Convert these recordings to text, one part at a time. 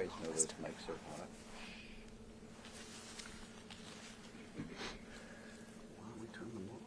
guys know those mics are hot. Why don't we turn them off?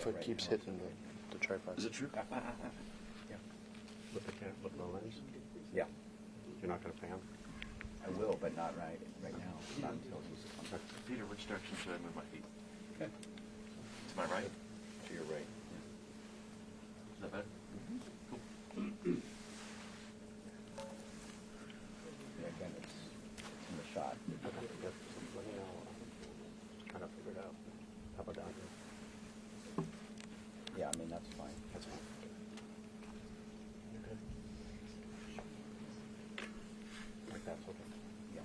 foot keeps hitting the tripod. Is it true? Yeah. With the lens? Yeah. You're not going to pan? I will, but not right now. Not until he's Okay. Peter, which direction should I move my feet? okay. To my right? To your right. Is that better? Cool. Yeah, again, it's in the shot. Okay. Yep. Let me know. Just trying to figure it out. How about down here? Yeah, I mean, that's fine. That's fine. Okay. Like that's okay. Yeah.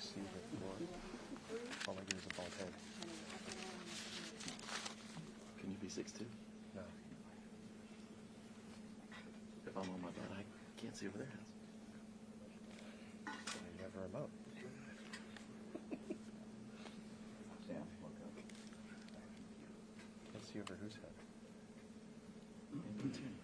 See the floor. All I get is a bald head. Can you be 6'2"? No. If I'm on my butt, I can't see over there. I never am up. Sam, look up. Can't see over whose head. Me too.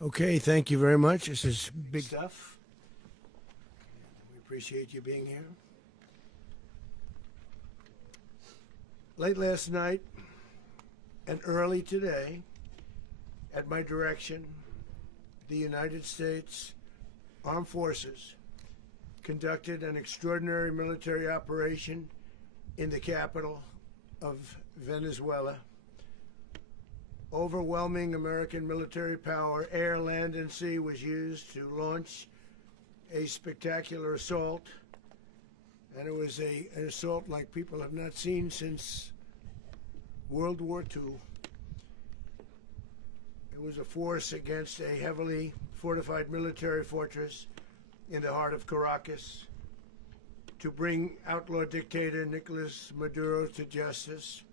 Okay, thank you very much. This is big stuff. We appreciate you being here. Late last night and early today, at my direction, the United States Armed Forces conducted an extraordinary military operation in the capital of Venezuela. Overwhelming American military power, air, land, and sea, was used to launch a spectacular assault. And it was an assault like people have not seen since World War II. It was a force against a heavily fortified military fortress in the heart of Caracas to bring outlaw dictator Nicolas Maduro to justice.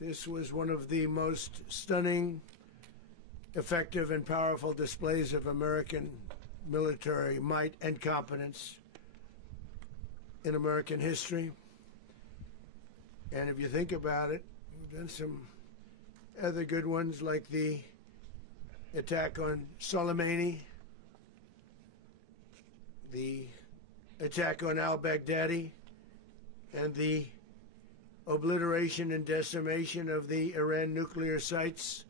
This was one of the most stunning, effective, and powerful displays of American military might and competence in American history. And if you think about it, we've done some other good ones, like the attack on Soleimani, the attack on al-Baghdadi, and the obliteration and decimation of the Iran nuclear sites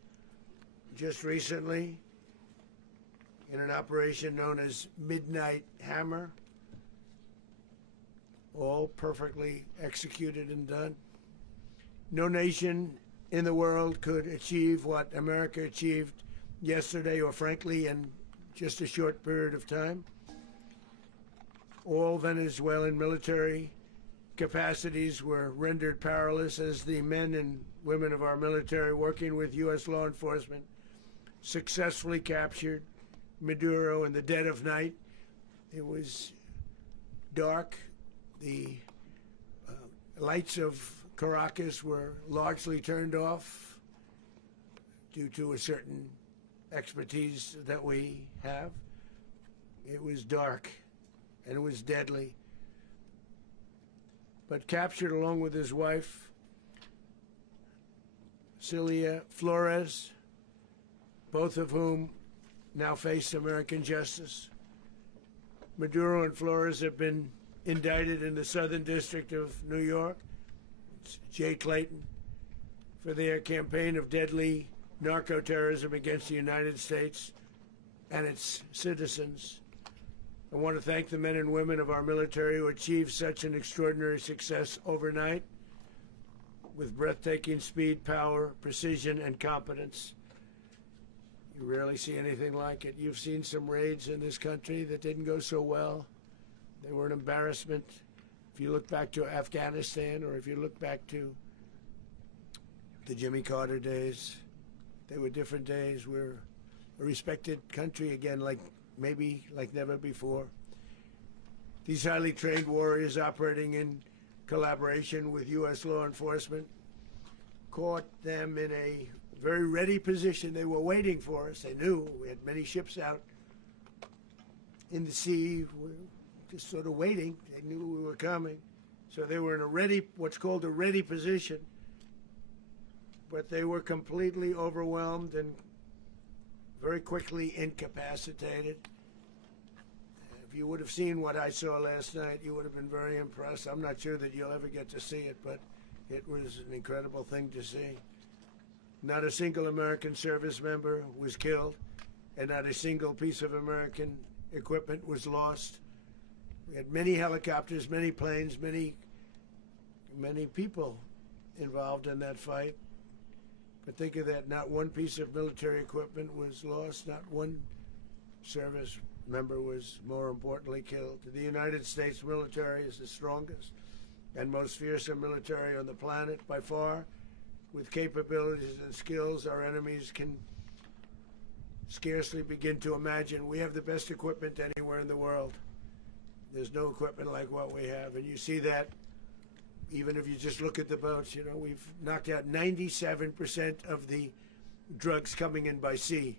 just recently in an operation known as Midnight Hammer. All perfectly executed and done. No nation in the world could achieve what America achieved yesterday, or frankly in just a short period of time. All Venezuelan military capacities were rendered powerless as the men and women of our military, working with U.S. law enforcement, successfully captured Maduro in the dead of night. It was dark. The lights of Caracas were largely turned off due to a certain expertise that we have. It was dark and it was deadly. But captured along with his wife, Celia Flores, both of whom now face American justice. Maduro and Flores have been indicted in the Southern District of New York, it's Jay Clayton, for their campaign of deadly narco-terrorism against the United States and its citizens. I want to thank the men and women of our military who achieved such an extraordinary success overnight with breathtaking speed, power, precision, and competence. You rarely see anything like it. You've seen some raids in this country that didn't go so well. They were an embarrassment. If you look back to Afghanistan, or if you look back to the Jimmy Carter days, they were different days. We're a respected country again, maybe like never before. These highly trained warriors, operating in collaboration with U.S. law enforcement, caught them in a very ready position. They were waiting for us. They knew we had many ships out in the sea, just sort of waiting. They knew we were coming. So they were in a ready, what's called a ready position. But they were completely overwhelmed and very quickly incapacitated. If you would have seen what I saw last night, you would have been very impressed. I'm not sure that you'll ever get to see it, but it was an incredible thing to see. Not a single American service member was killed, and not a single piece of American equipment was lost. We had many helicopters, many planes, many people involved in that fight. But think of that, not one piece of military equipment was lost, not one service member was, more importantly, killed. The United States military is the strongest and most fearsome military on the planet by far. With capabilities and skills our enemies can scarcely begin to imagine. We have the best equipment anywhere in the world. There's no equipment like what we have, and you see that even if you just look at the boats. You know, we've knocked out 97% of the drugs coming in by sea.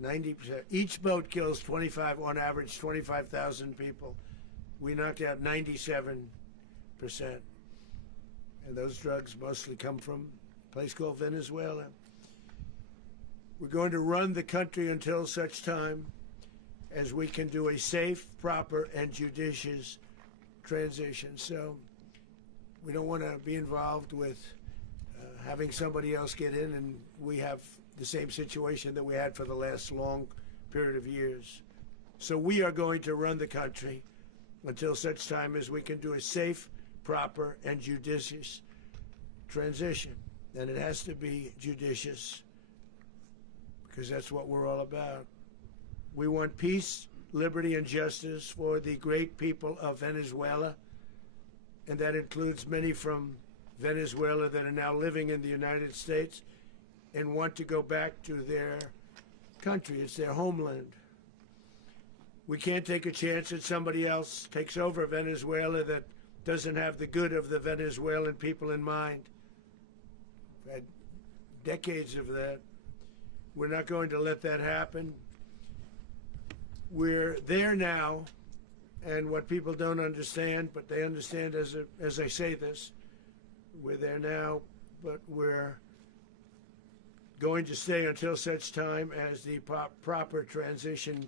90%. Each boat kills 25, on average, 25,000 people. We knocked out 97%. And those drugs mostly come from a place called Venezuela. We're going to run the country until such time as we can do a safe, proper, and judicious transition. So we don't want to be involved with having somebody else get in, and we have the same situation that we had for the last long period of years. So we are going to run the country until such time as we can do a safe, proper, and judicious transition. And it has to be judicious, because that's what we're all about. We want peace, liberty, and justice for the great people of Venezuela, and that includes many from Venezuela that are now living in the United States and want to go back to their country. It's their homeland. We can't take a chance that somebody else takes over Venezuela that doesn't have the good of the Venezuelan people in mind. We've had decades of that. We're not going to let that happen. We're there now, and what people don't understand, but they understand as I say this, we're there now, but we're going to stay until such time as the proper transition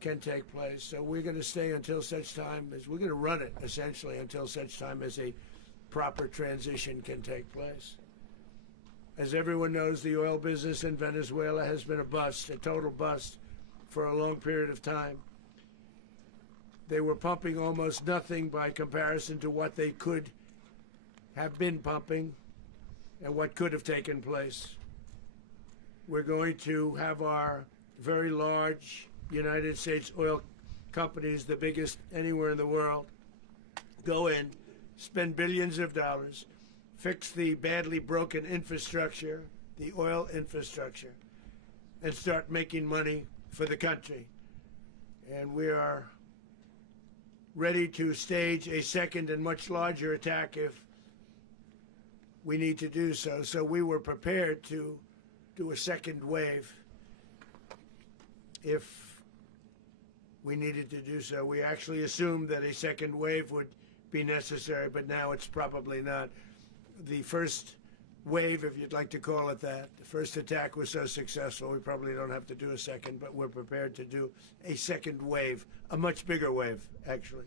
can take place. So we're going to stay until such time as, we're going to run it essentially until such time as a proper transition can take place. As everyone knows, the oil business in Venezuela has been a bust, a total bust, for a long period of time. They were pumping almost nothing by comparison to what they could have been pumping and what could have taken place. We're going to have our very large United States oil companies, the biggest anywhere in the world, go in, spend billions of dollars, fix the badly broken infrastructure, the oil infrastructure, and start making money for the country. And we are ready to stage a second and much larger attack if we need to do so. So we were prepared to do a second wave if we needed to do so. We actually assumed that a second wave would be necessary, but now it's probably not. The first wave, if you'd like to call it that, the first attack was so successful, we probably don't have to do a second, but we're prepared to do a second wave, a much bigger wave, actually.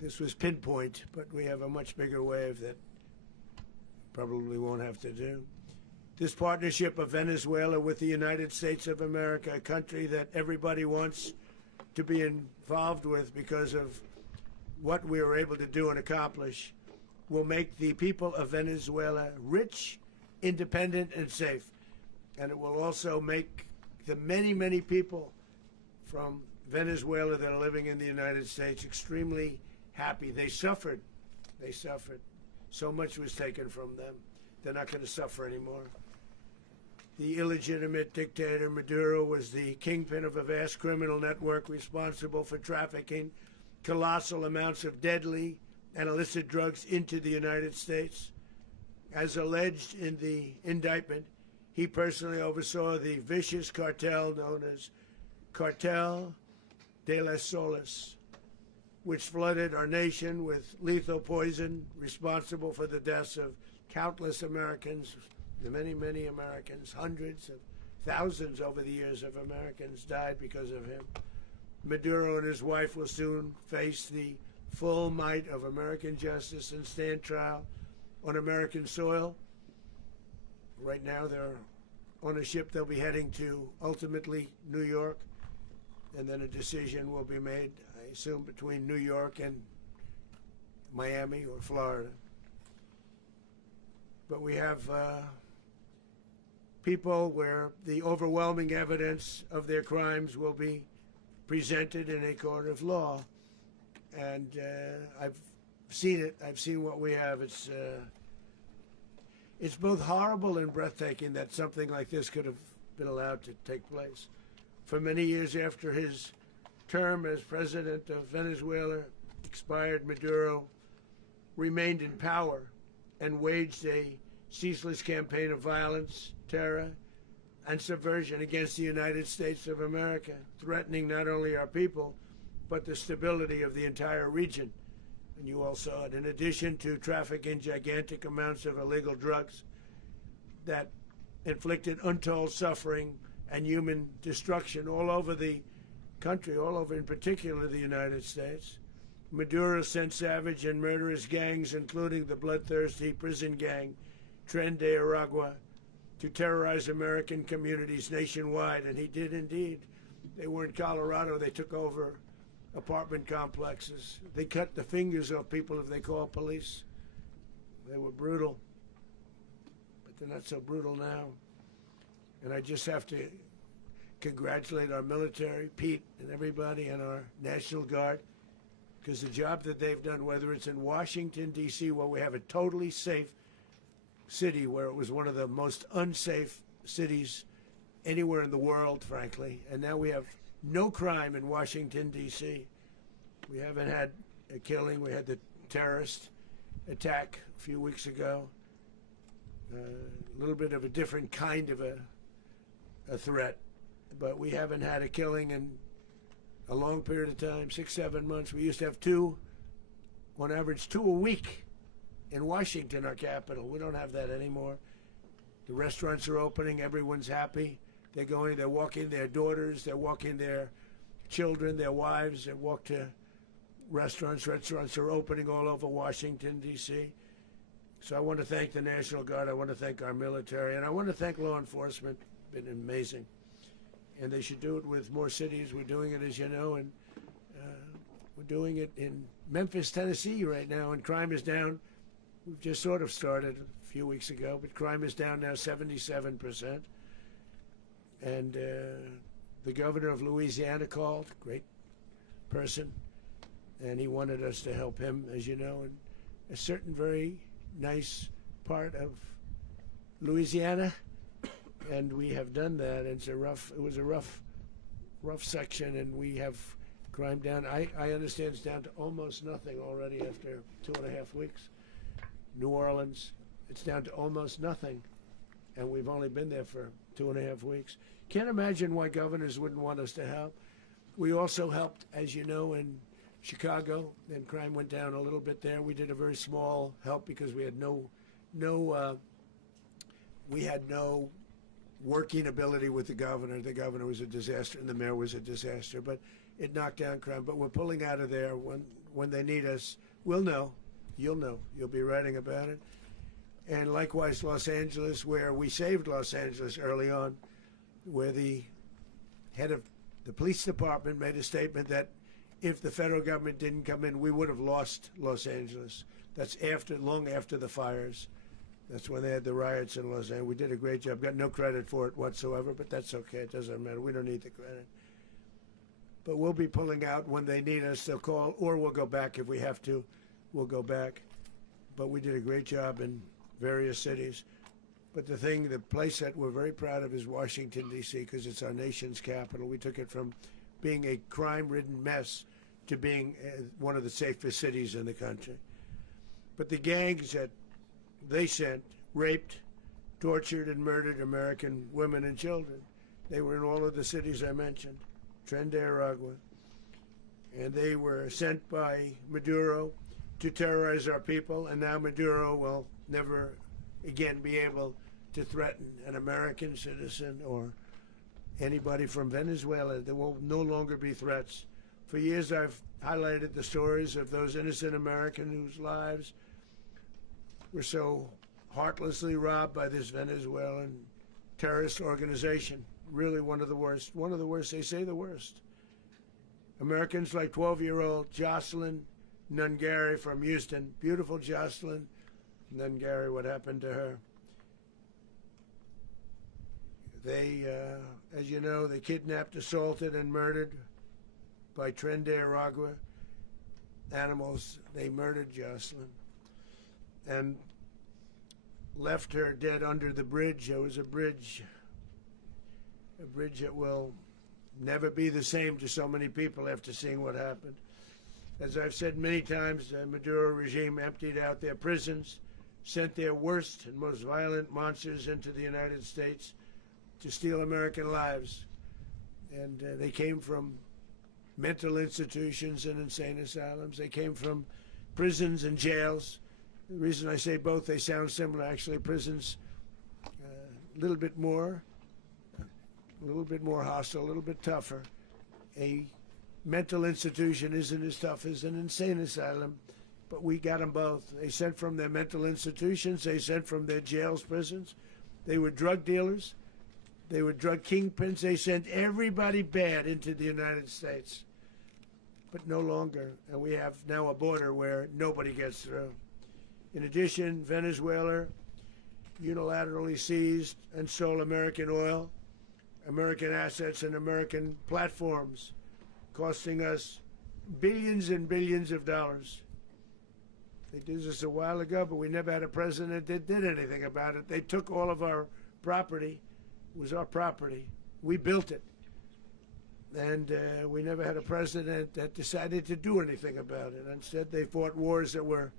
This was pinpoint, but we have a much bigger wave that probably won't have to do. This partnership of Venezuela with the United States of America, a country that everybody wants to be involved with because of what we were able to do and accomplish, will make the people of Venezuela rich, independent, and safe. And it will also make the many, many people from Venezuela that are living in the United States extremely happy. They suffered. They suffered. So much was taken from them. They're not going to suffer anymore. The illegitimate dictator Maduro was the kingpin of a vast criminal network responsible for trafficking colossal amounts of deadly and illicit drugs into the United States. As alleged in the indictment, he personally oversaw the vicious cartel known as Cartel de las Solas, which flooded our nation with lethal poison, responsible for the deaths of countless Americans, the many, many Americans. Hundreds of thousands over the years of Americans died because of him. Maduro and his wife will soon face the full might of American justice and stand trial on American soil. Right now they're on a ship. They'll be heading to, ultimately, New York, and then a decision will be made, I assume, between New York and Miami or Florida. But we have people where the overwhelming evidence of their crimes will be presented in a court of law. And I've seen it. I've seen what we have. It's both horrible and breathtaking that something like this could have been allowed to take place. For many years after his term as president of Venezuela expired, Maduro remained in power and waged a ceaseless campaign of violence, terror, and subversion against the United States of America, threatening not only our people, but the stability of the entire region. And you all saw it. In addition to trafficking gigantic amounts of illegal drugs that inflicted untold suffering and human destruction all over the country, all over in particular the United States, Maduro sent savage and murderous gangs, including the bloodthirsty prison gang Tren de Aragua, to terrorize American communities nationwide, and he did indeed. They were in Colorado. They took over apartment complexes. They cut the fingers off people if they called police. They were brutal, but they're not so brutal now. And I just have to congratulate our military, Pete and everybody, and our National Guard, because the job that they've done, whether it's in Washington, D.C., where we have a totally safe city, where it was one of the most unsafe cities anywhere in the world, frankly, and now we have no crime in Washington, D.C. We haven't had a killing. We had the terrorist attack a few weeks ago. A little bit of a different kind of a threat, but we haven't had a killing in a long period of time, 6-7 months. We used to have two, on average, 2 a week in Washington, our capital. We don't have that anymore. The restaurants are opening. Everyone's happy. They're going, they're walking their daughters, they're walking their children, their wives. They walk to restaurants. Restaurants are opening all over Washington, D.C. So I want to thank the National Guard. I want to thank our military. And I want to thank law enforcement. It's been amazing. And they should do it with more cities. We're doing it, as you know, and we're doing it in Memphis, Tennessee right now, and crime is down. We've just sort of started a few weeks ago, but crime is down now 77%. And the governor of Louisiana called, great person, and he wanted us to help him, as you know, in a certain very nice part of Louisiana, and we have done that. It was a rough section, and we have crime down. I understand it's down to almost nothing already after 2.5 weeks. New Orleans, it's down to almost nothing, and we've only been there for 2.5 weeks. Can't imagine why governors wouldn't want us to help. We also helped, as you know, in Chicago, and crime went down a little bit there. We did a very small help because we had no working ability with the governor. The governor was a disaster, and the mayor was a disaster, but it knocked down crime. But we're pulling out of there. When they need us, we'll know. You'll know. You'll be writing about it. And likewise, Los Angeles, where we saved Los Angeles early on, where the head of the police department made a statement that if the federal government didn't come in, we would have lost Los Angeles. That's long after the fires. That's when they had the riots in Los Angeles. We did a great job. Got no credit for it whatsoever, but that's okay. It doesn't matter. We don't need the credit. But we'll be pulling out when they need us. They'll call, or we'll go back if we have to. We'll go back. But we did a great job in various cities. But the place that we're very proud of is Washington, D.C., because it's our nation's capital. We took it from being a crime-ridden mess to being one of the safest cities in the country. But the gangs that they sent raped, tortured, and murdered American women and children. They were in all of the cities I mentioned, Tren de Aragua. And they were sent by Maduro to terrorize our people, and now Maduro will never again be able to threaten an American citizen or anybody from Venezuela. There will no longer be threats. For years I've highlighted the stories of those innocent Americans whose lives were so heartlessly robbed by this Venezuelan terrorist organization. Really one of the worst. One of the worst, they say the worst. Americans like 12-year-old Jocelyn Nungary from Houston. Beautiful Jocelyn Nungary, what happened to her? They, as you know, they kidnapped, assaulted, and murdered by Tren de Aragua animals. They murdered Jocelyn and left her dead under the bridge. There was a bridge that will never be the same to so many people after seeing what happened. As I've said many times, the Maduro regime emptied out their prisons, sent their worst and most violent monsters into the United States, to steal American lives. And they came from mental institutions and insane asylums. They came from prisons and jails. The reason I say both, they sound similar. Actually, prisons a little bit more hostile, a little bit tougher. A mental institution isn't as tough as an insane asylum, but we got them both. They sent from their mental institutions. They sent from their jails, prisons. They were drug dealers. They were drug kingpins. They sent everybody bad into the United States. But no longer. And we have now a border where nobody gets through. In addition, Venezuela unilaterally seized and stole American oil, American assets, and American platforms, costing us billions and billions of dollars. They did this a while ago, but we never had a president that did anything about it. They took all of our property. It was our property. We built it. And we never had a president that decided to do anything about it. Instead, they fought wars that were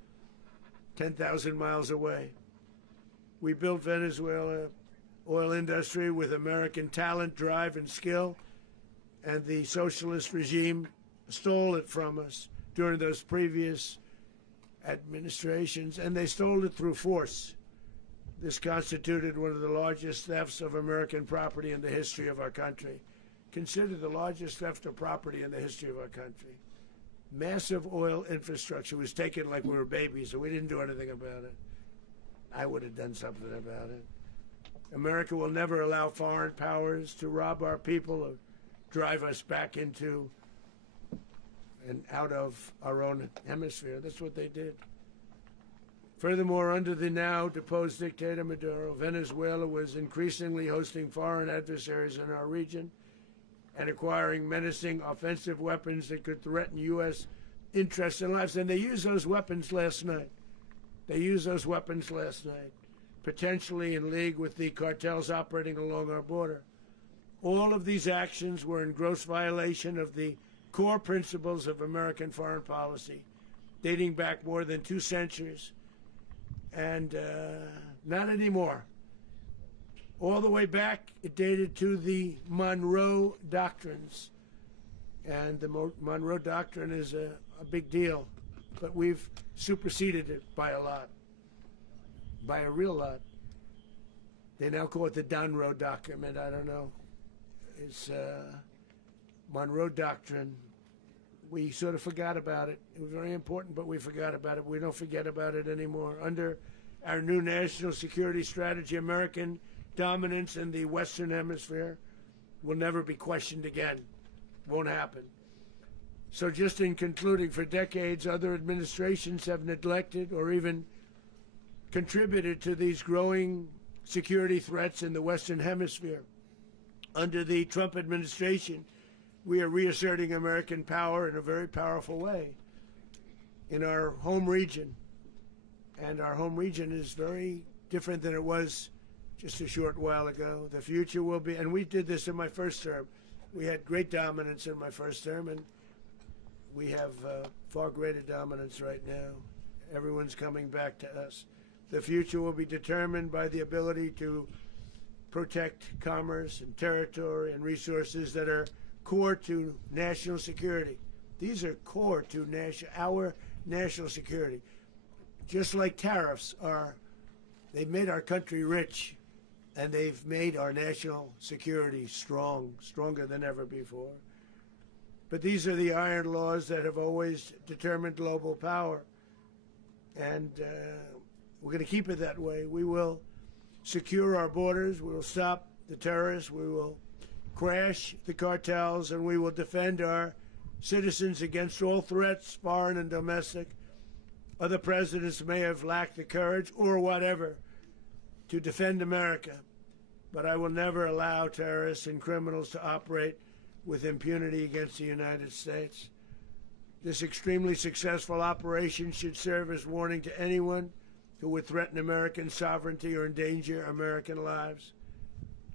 10,000 miles away. We built Venezuela oil industry with American talent, drive, and skill, and the socialist regime stole it from us during those previous administrations, and they stole it through force. This constituted one of the largest thefts of American property in the history of our country. Considered the largest theft of property in the history of our country. Massive oil infrastructure was taken like we were babies, and we didn't do anything about it. I would have done something about it. America will never allow foreign powers to rob our people or drive us back into and out of our own hemisphere. That's what they did. Furthermore, under the now deposed dictator Maduro, Venezuela was increasingly hosting foreign adversaries in our region and acquiring menacing offensive weapons that could threaten U.S. interests and lives. And they used those weapons last night. Potentially in league with the cartels operating along our border. All of these actions were in gross violation of the core principles of American foreign policy, dating back more than 2 centuries. And not anymore. All the way back, it dated to the Monroe Doctrines. And the Monroe Doctrine is a big deal. But we've superseded it by a lot. By a real lot. They now call it the Monroe Document. I don't know. It's Monroe Doctrine. We sort of forgot about it. It was very important, but we forgot about it. We don't forget about it anymore. Under our new national security strategy, American dominance in the Western Hemisphere will never be questioned again. Won't happen. So just in concluding, for decades, other administrations have neglected or even contributed to these growing security threats in the Western Hemisphere. Under the Trump administration, we are reasserting American power in a very powerful way in our home region. And our home region is very different than it was just a short while ago. The future will be, and we did this in my first term. We had great dominance in my first term, and we have far greater dominance right now. Everyone's coming back to us. The future will be determined by the ability to protect commerce and territory and resources that are core to national security. These are core to our national security. Just like tariffs they've made our country rich, and they've made our national security stronger than ever before. But these are the iron laws that have always determined global power. And we're going to keep it that way. We will secure our borders. We will stop the terrorists. We will crash the cartels, and we will defend our citizens against all threats, foreign and domestic. Other presidents may have lacked the courage or whatever to defend America, but I will never allow terrorists and criminals to operate with impunity against the United States. This extremely successful operation should serve as warning to anyone who would threaten American sovereignty or endanger American lives.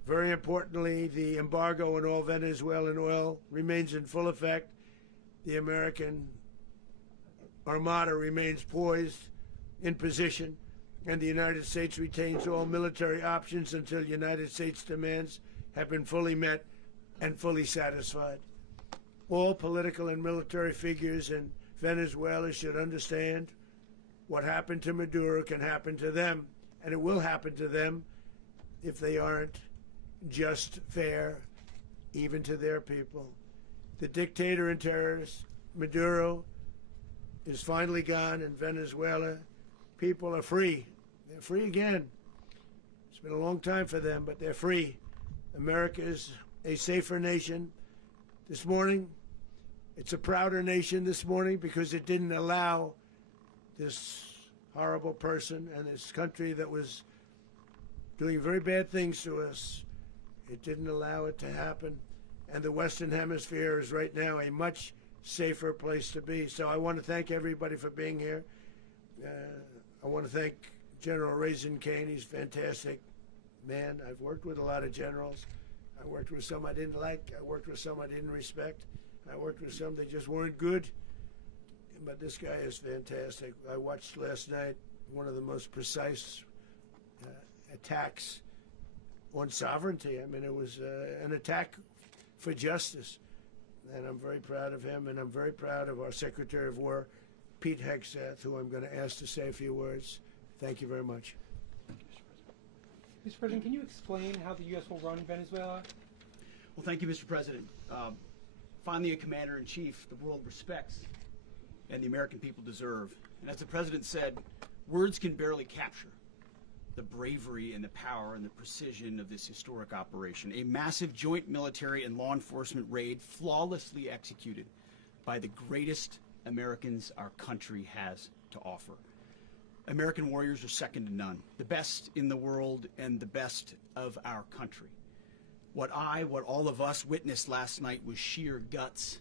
Very importantly, the embargo on all Venezuelan oil remains in full effect. The American Armada remains poised in position, and the United States retains all military options until United States demands have been fully met and fully satisfied. All political and military figures in Venezuela should understand what happened to Maduro can happen to them, and it will happen to them if they aren't just, fair, even to their people. The dictator and terrorist, Maduro, is finally gone in Venezuela. People are free. They're free again. It's been a long time for them, but they're free. America is a safer nation. This morning, it's a prouder nation this morning because it didn't allow this horrible person and this country that was doing very bad things to us. It didn't allow it to happen. And the Western Hemisphere is right now a much safer place to be. So I want to thank everybody for being here. I want to thank General Raisin Kane. He's a fantastic man. I've worked with a lot of generals. I worked with some I didn't like. I worked with some I didn't respect. I worked with some that just weren't good. But this guy is fantastic. I watched last night one of the most precise attacks on sovereignty. I mean, it was an attack for justice. And I'm very proud of him, and I'm very proud of our Secretary of War, Pete Hegseth, who I'm going to ask to say a few words. Thank you very much. Mr. President, can you explain how the U.S. will run Venezuela? Well, thank you, Mr. President. Finally, a commander-in-chief the world respects and the American people deserve. And as the President said, words can barely capture the bravery and the power and the precision of this historic operation. A massive joint military and law enforcement raid flawlessly executed by the greatest Americans our country has to offer. American warriors are second to none, the best in the world and the best of our country. What all of us witnessed last night was sheer guts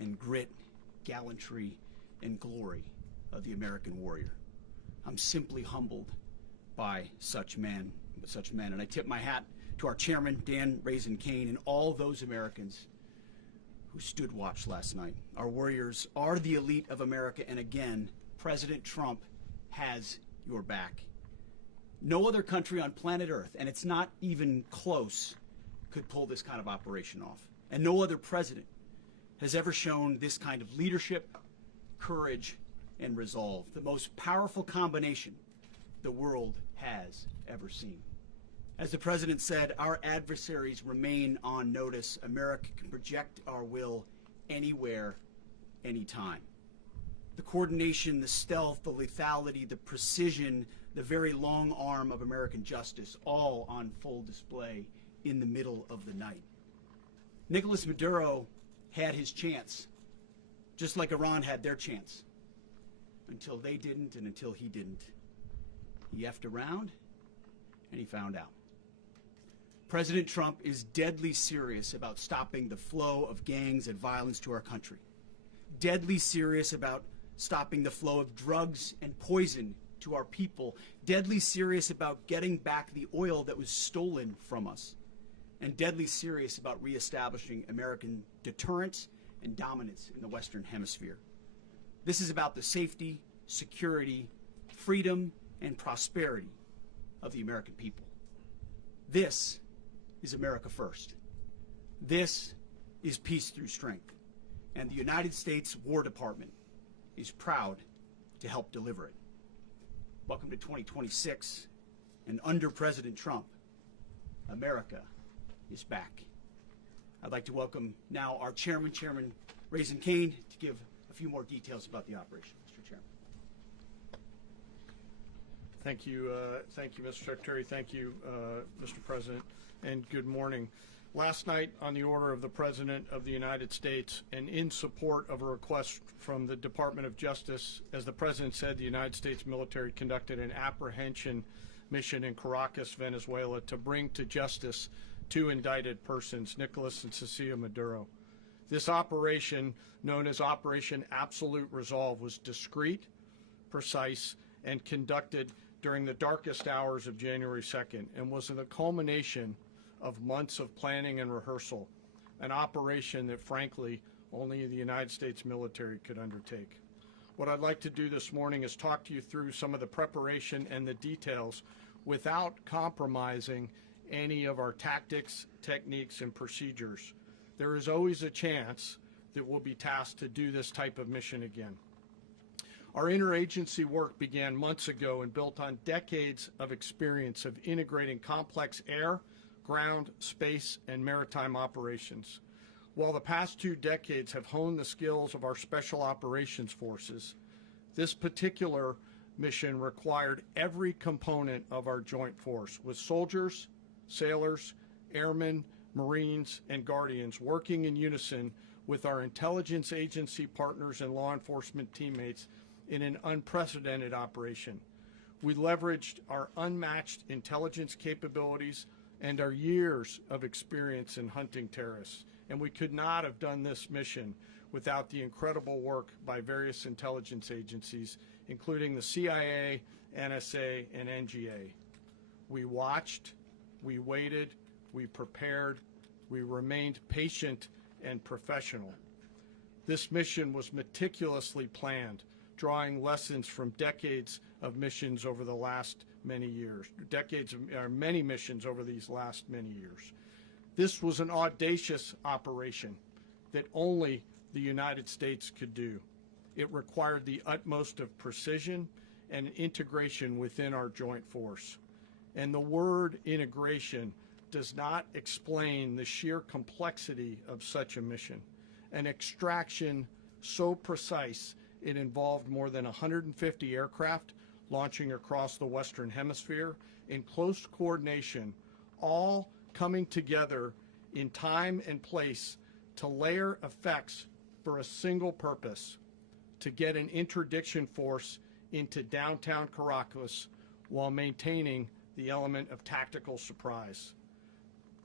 and grit, gallantry, and glory of the American warrior. I'm simply humbled by such men, and I tip my hat to our chairman, Dan Raisin Kane, and all those Americans who stood watch last night. Our warriors are the elite of America, and again, President Trump has your back. No other country on planet Earth, and it's not even close, could pull this kind of operation off. And no other president has ever shown this kind of leadership, courage, and resolve. The most powerful combination the world has ever seen. As the President said, our adversaries remain on notice. America can project our will anywhere, anytime. The coordination, the stealth, the lethality, the precision, the very long arm of American justice, all on full display in the middle of the night. Nicolas Maduro had his chance, just like Iran had their chance, until they didn't and until he didn't. He effed around, and he found out. President Trump is deadly serious about stopping the flow of gangs and violence to our country. Deadly serious about stopping the flow of drugs and poison to our people. Deadly serious about getting back the oil that was stolen from us. And deadly serious about reestablishing American deterrence and dominance in the Western Hemisphere. This is about the safety, security, freedom, and prosperity of the American people. This is America first. This is peace through strength. And the United States War Department is proud to help deliver it. Welcome to 2026, and under President Trump, America is back. I'd like to welcome now our chairman, Chairman Raisin Kane, to give a few more details about the operation. Mr. Chairman. Thank you, Mr. Secretary. Thank you, Mr. President, and good morning. Last night, on the order of the President of the United States and in support of a request from the Department of Justice, as the President said, the United States military conducted an apprehension mission in Caracas, Venezuela, to bring to justice two indicted persons, Nicolas and Cecilia Maduro. This operation, known as Operation Absolute Resolve, was discreet, precise, and conducted during the darkest hours of January 2nd and was the culmination of months of planning and rehearsal, an operation that, frankly, only the United States military could undertake. What I'd like to do this morning is talk to you through some of the preparation and the details without compromising any of our tactics, techniques, and procedures. There is always a chance that we'll be tasked to do this type of mission again. Our interagency work began months ago and built on decades of experience of integrating complex air, ground, space, and maritime operations. While the past 2 decades have honed the skills of our special operations forces, this particular mission required every component of our joint force, with soldiers, sailors, airmen, Marines, and Guardians working in unison with our intelligence agency partners and law enforcement teammates in an unprecedented operation. We leveraged our unmatched intelligence capabilities and our years of experience in hunting terrorists, and we could not have done this mission without the incredible work by various intelligence agencies, including the CIA, NSA, and NGA. We watched, we waited, we prepared, we remained patient and professional. This mission was meticulously planned, drawing lessons from decades of missions over the last many years, many missions over these last many years. This was an audacious operation that only the United States could do. It required the utmost of precision and integration within our joint force. And the word integration does not explain the sheer complexity of such a mission. An extraction so precise it involved more than 150 aircraft launching across the Western Hemisphere in close coordination, all coming together in time and place to layer effects for a single purpose: to get an interdiction force into downtown Caracas while maintaining the element of tactical surprise.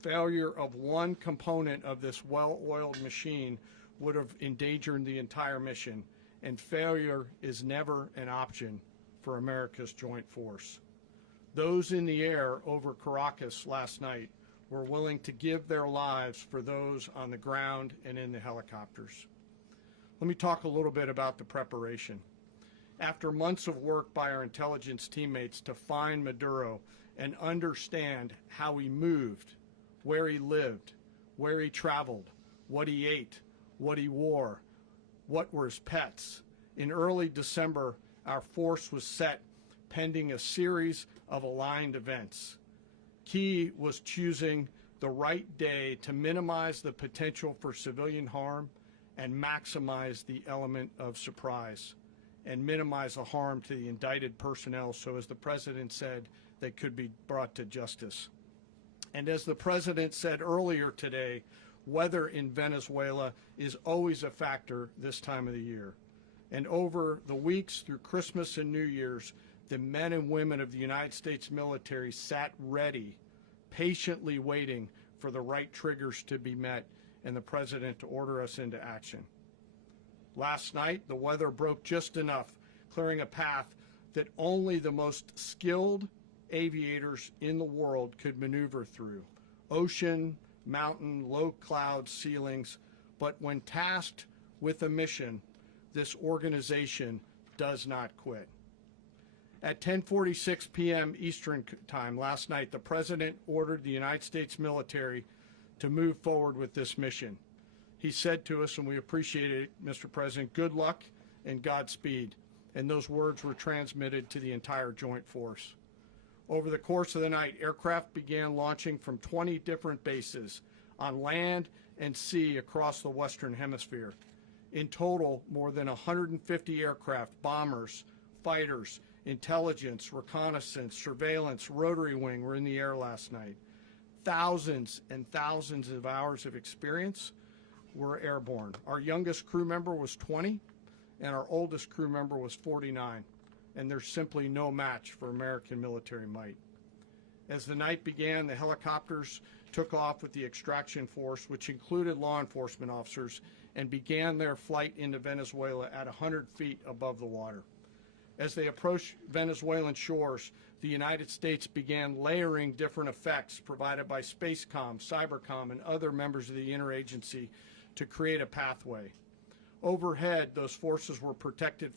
Failure of one component of this well-oiled machine would have endangered the entire mission, and failure is never an option for America's joint force. Those in the air over Caracas last night were willing to give their lives for those on the ground and in the helicopters. Let me talk a little bit about the preparation. After months of work by our intelligence teammates to find Maduro and understand how he moved, where he lived, where he traveled, what he ate, what he wore, what were his pets, in early December, our force was set pending a series of aligned events. Key was choosing the right day to minimize the potential for civilian harm and maximize the element of surprise, and minimize the harm to the indicted personnel so, as the President said, they could be brought to justice. And as the President said earlier today, weather in Venezuela is always a factor this time of the year. And over the weeks through Christmas and New Year's, the men and women of the United States military sat ready, patiently waiting for the right triggers to be met and the President to order us into action. Last night, the weather broke just enough, clearing a path that only the most skilled aviators in the world could maneuver through. Ocean, mountain, low cloud ceilings, but when tasked with a mission, this organization does not quit. At 10:46 p.m. Eastern Time last night, the President ordered the United States military to move forward with this mission. He said to us, and we appreciate it, Mr. President, good luck and Godspeed. And those words were transmitted to the entire joint force. Over the course of the night, aircraft began launching from 20 different bases on land and sea across the Western Hemisphere. In total, more than 150 aircraft, bombers, fighters, intelligence, reconnaissance, surveillance, rotary wing were in the air last night. Thousands and thousands of hours of experience were airborne. Our youngest crew member was 20, and our oldest crew member was 49, and there's simply no match for American military might. As the night began, the helicopters took off with the extraction force, which included law enforcement officers, and began their flight into Venezuela at 100 feet above the water. As they approached Venezuelan shores, the United States began layering different effects provided by Spacecom, Cybercom, and other members of the interagency to create a pathway. Overhead, those forces were protected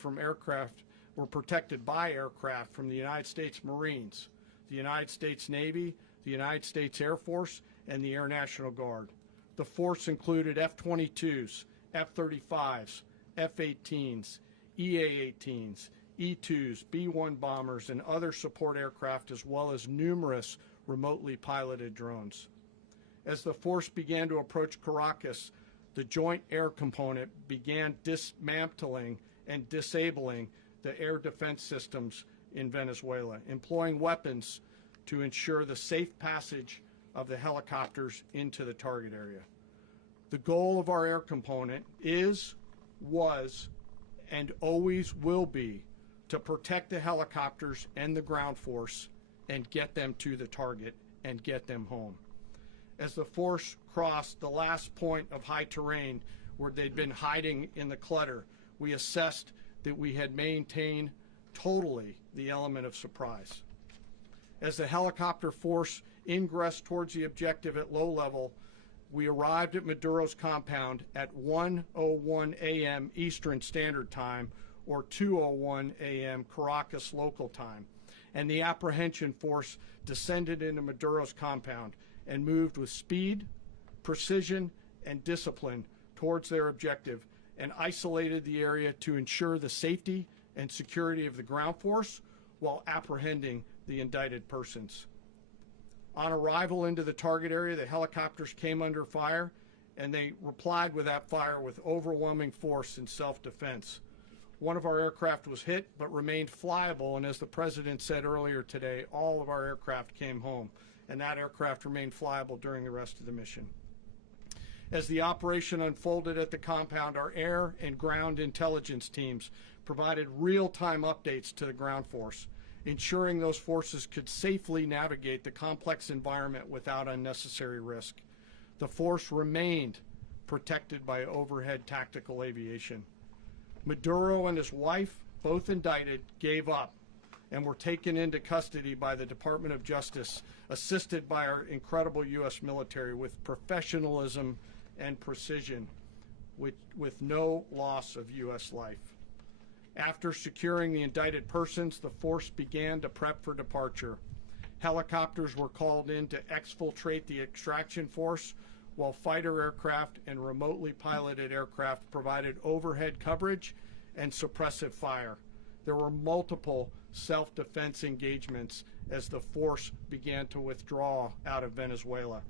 by aircraft from the United States Marines, the United States Navy, the United States Air Force, and the Air National Guard. The force included F-22s, F-35s, F-18s, EA-18s, E-2s, B-1 bombers, and other support aircraft, as well as numerous remotely piloted drones. As the force began to approach Caracas, the Joint Air Component began dismantling and disabling the air defense systems in Venezuela, employing weapons to ensure the safe passage of the helicopters into the target area. The goal of our air component is, was, and always will be to protect the helicopters and the ground force and get them to the target and get them home. As the force crossed the last point of high terrain where they'd been hiding in the clutter, we assessed that we had maintained totally the element of surprise. As the helicopter force ingressed towards the objective at low level, we arrived at Maduro's compound at 1:01 a.m. Eastern Standard Time, or 2:01 a.m. Caracas local time, and the apprehension force descended into Maduro's compound and moved with speed, precision, and discipline towards their objective, and isolated the area to ensure the safety and security of the ground force while apprehending the indicted persons. On arrival into the target area, the helicopters came under fire, and they replied with that fire with overwhelming force in self-defense. One of our aircraft was hit but remained flyable, and as the President said earlier today, all of our aircraft came home, and that aircraft remained flyable during the rest of the mission. As the operation unfolded at the compound, our air and ground intelligence teams provided real-time updates to the ground force, ensuring those forces could safely navigate the complex environment without unnecessary risk. The force remained protected by overhead tactical aviation. Maduro and his wife, both indicted, gave up and were taken into custody by the Department of Justice, assisted by our incredible U.S. military with professionalism and precision, with no loss of U.S. life. After securing the indicted persons, the force began to prep for departure. Helicopters were called in to exfiltrate the extraction force, while fighter aircraft and remotely piloted aircraft provided overhead coverage and suppressive fire. There were multiple self-defense engagements as the force began to withdraw out of Venezuela.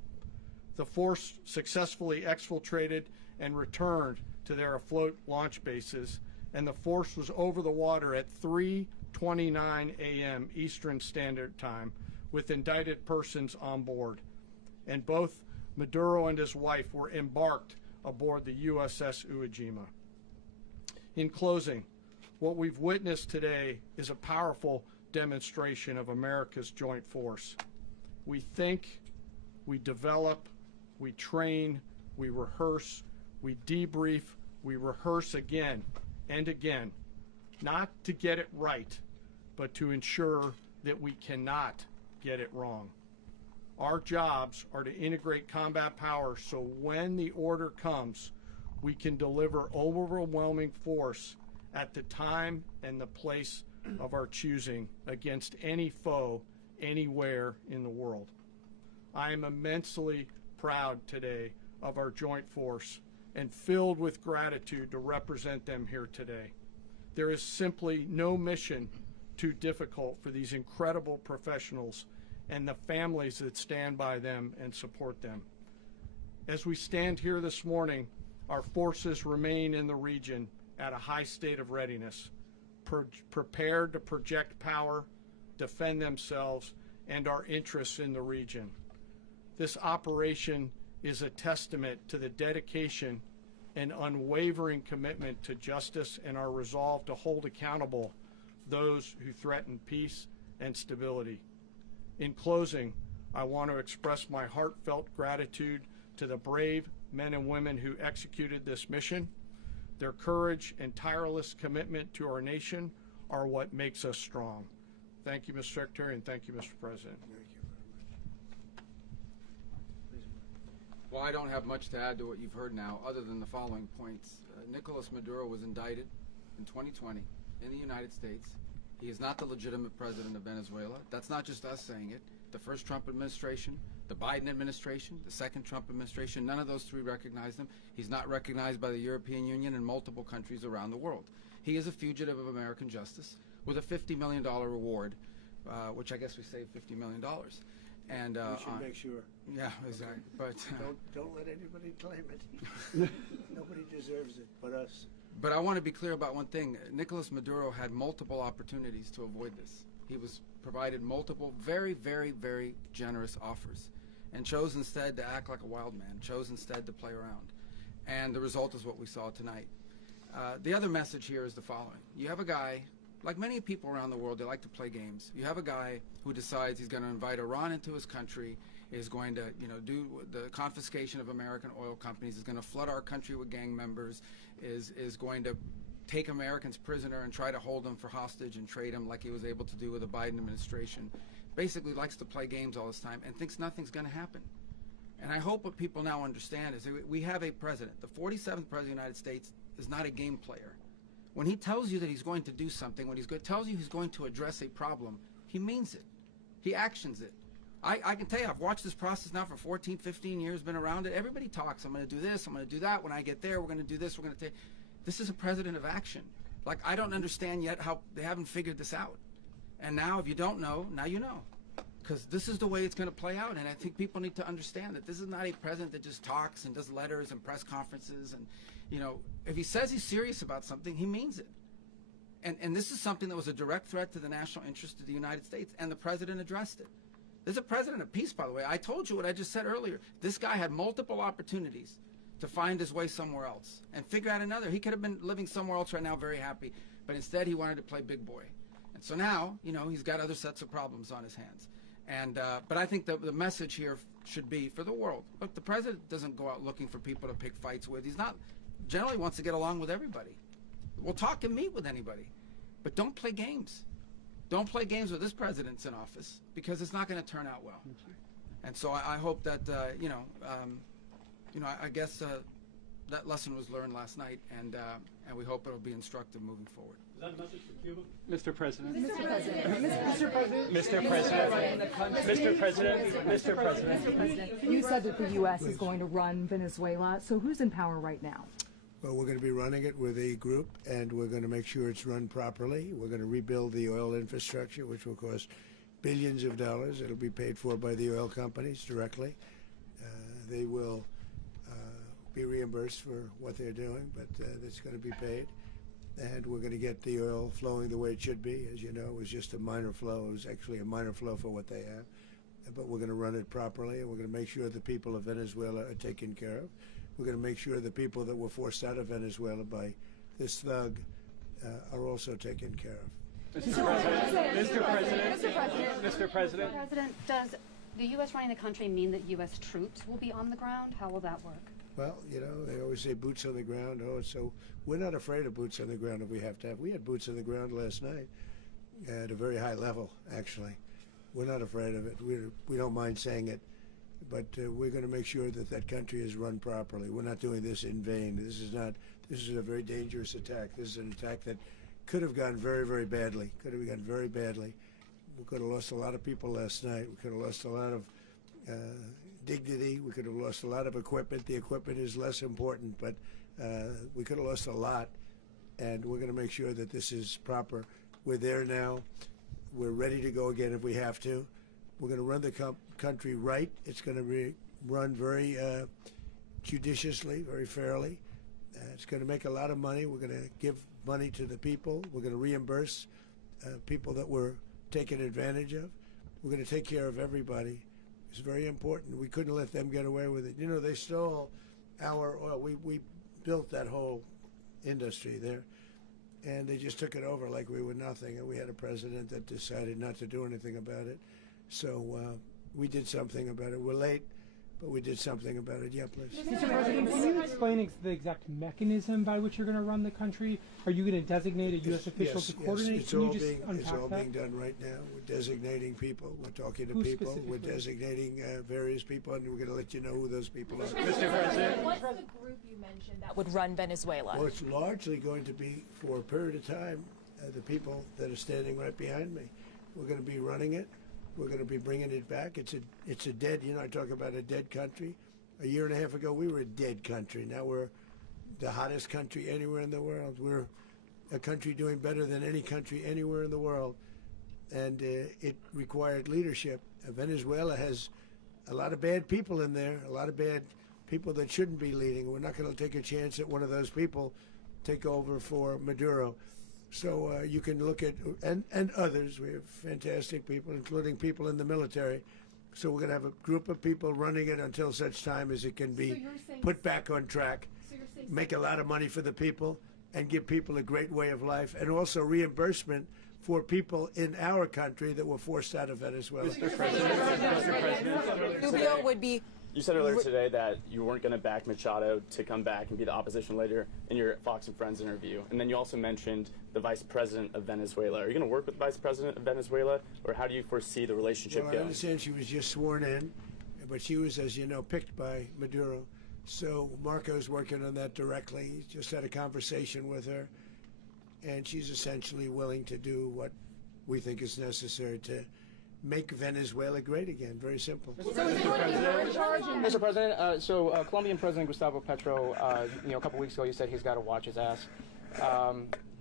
The force successfully exfiltrated and returned to their afloat launch bases, and the force was over the water at 3:29 a.m. Eastern Standard Time with indicted persons on board. And both Maduro and his wife were embarked aboard the USS Iwo Jima. In closing, what we've witnessed today is a powerful demonstration of America's joint force. We think, we develop, we train, we rehearse, we debrief, we rehearse again and again, not to get it right, but to ensure that we cannot get it wrong. Our jobs are to integrate combat power so when the order comes, we can deliver overwhelming force at the time and the place of our choosing against any foe anywhere in the world. I am immensely proud today of our joint force and filled with gratitude to represent them here today. There is simply no mission too difficult for these incredible professionals and the families that stand by them and support them. As we stand here this morning, our forces remain in the region at a high state of readiness, prepared to project power, defend themselves, and our interests in the region. This operation is a testament to the dedication and unwavering commitment to justice and our resolve to hold accountable those who threaten peace and stability. In closing, I want to express my heartfelt gratitude to the brave men and women who executed this mission. Their courage and tireless commitment to our nation are what makes us strong. Thank you, Mr. Secretary, and thank you, Mr. President. Well, I don't have much to add to what you've heard now, other than the following points. Nicolas Maduro was indicted in 2020 in the United States. He is not the legitimate president of Venezuela. That's not just us saying it. the first Trump administration, the Biden administration, the second Trump administration. None of those three recognized him. He's not recognized by the European Union and multiple countries around the world. He is a fugitive of American justice with a $50 million reward, which I guess we saved $50 million. And We should make sure. yeah, exactly. But Don't let anybody claim it. Nobody deserves it but us. But I want to be clear about one thing. Nicolas Maduro had multiple opportunities to avoid this. He was provided multiple very, very, very generous offers and chose instead to act like a wild man, chose instead to play around. And the result is what we saw tonight. The other message here is the following. You have a guy, like many people around the world, they like to play games. You have a guy who decides he's going to invite Iran into his country, is going to, do the confiscation of American oil companies, is going to flood our country with gang members, is going to take Americans prisoner and try to hold them for hostage and trade them like he was able to do with the Biden administration. Basically likes to play games all this time and thinks nothing's going to happen. And I hope what people now understand is that we have a president. The 47th president of the United States is not a game player. When he tells you that he's going to do something, when tells you he's going to address a problem, he means it. He actions it. I can tell you, I've watched this process now for 14, 15 years, been around it. Everybody talks. I'm going to do this. I'm going to do that. When I get there, we're going to do this. We're going to take. This is a president of action. Like, I don't understand yet how they haven't figured this out. And now, if you don't know, now you know. Because this is the way it's going to play out. And I think people need to understand that this is not a president that just talks and does letters and press conferences. And, if he says he's serious about something, he means it. And this is something that was a direct threat to the national interest of the United States. And the president addressed it. There's a president of peace, by the way. I told you what I just said earlier. This guy had multiple opportunities to find his way somewhere else and figure out another. He could have been living somewhere else right now very happy. But instead, he wanted to play big boy. And so now, he's got other sets of problems on his hands. And but I think the message here should be for the world. Look, the president doesn't go out looking for people to pick fights with. He's not generally wants to get along with everybody. We'll talk and meet with anybody. But don't play games. Don't play games with this president's in office because it's not going to turn out well. And so I hope that, I guess that lesson was learned last night, and we hope it'll be instructive moving forward. Is that a message for Cuba? Mr. President. Mr. President. Mr. President. Mr. President. You said that the U.S. is going to run Venezuela, so who's in power right now? Well, we're going to be running it with a group, and we're going to make sure it's run properly. We're going to rebuild the oil infrastructure, which will cost billions of dollars. It'll be paid for by the oil companies directly. They will be reimbursed for what they're doing, but it's going to be paid. And we're going to get the oil flowing the way it should be. As you know, it was just a minor flow. It was actually a minor flow for what they have. But we're going to run it properly, and we're going to make sure the people of Venezuela are taken care of. We're going to make sure the people that were forced out of Venezuela by this thug are also taken care of. Mr. President. Mr. President. Mr. President. Mr. President. President, does the U.S. running the country mean that U.S. troops will be on the ground? How will that work? Well, they always say boots on the ground. So we're not afraid of boots on the ground if we have to have. We had boots on the ground last night at a very high level, actually. We're not afraid of it. We don't mind saying it. But we're going to make sure that that country is run properly. We're not doing this in vain. This is a very dangerous attack. This is an attack that could have gone very, very badly. Could have gone very badly. We could have lost a lot of people last night. We could have lost a lot of dignity. We could have lost a lot of equipment. The equipment is less important, but we could have lost a lot. And we're going to make sure that this is proper. We're there now. We're ready to go again if we have to. We're going to run the country right. It's going to be run very judiciously, very fairly. It's going to make a lot of money. We're going to give money to the people. We're going to reimburse people that were taken advantage of. We're going to take care of everybody. It's very important. We couldn't let them get away with it. They stole our oil. We built that whole industry there, and they just took it over like we were nothing. And we had a president that decided not to do anything about it. So we did something about it. We're late, but we did something about it. Yeah, please. Mr. President, can you explain the exact mechanism by which you're going to run the country? Are you going to designate a U.S. official to coordinate? Yes, it's all being done right now. We're designating people. We're talking to people. We're designating various people, and we're going to let you know who those people are. Mr. President. What's the group you mentioned that would run Venezuela? Well, it's largely going to be, for a period of time, the people that are standing right behind me. We're going to be running it. We're going to be bringing it back. It's a dead, I talk about a dead country. A year and a half ago, we were a dead country. Now we're the hottest country anywhere in the world. We're a country doing better than any country anywhere in the world. And it required leadership. Venezuela has a lot of bad people in there, a lot of bad people that shouldn't be leading. We're not going to take a chance that one of those people take over for Maduro. So you can look at, and others, we have fantastic people, including people in the military. So we're going to have a group of people running it until such time as it can be put back on track, make a lot of money for the people, and give people a great way of life, and also reimbursement for people in our country that were forced out of Venezuela. Mr. President, Rubio would be. you said earlier today that you weren't going to back Machado to come back and be the opposition leader in your Fox and Friends interview. And then you also mentioned the vice president of Venezuela. Are you going to work with the vice president of Venezuela, or how do you foresee the relationship Well, going? I understand she was just sworn in, but she was, as you know, picked by Maduro. So Marco's working on that directly. He just had a conversation with her, and she's essentially willing to do what we think is necessary to make Venezuela great again. Very simple. Mr. President, Colombian President Gustavo Petro, a couple weeks ago, you said he's got to watch his ass.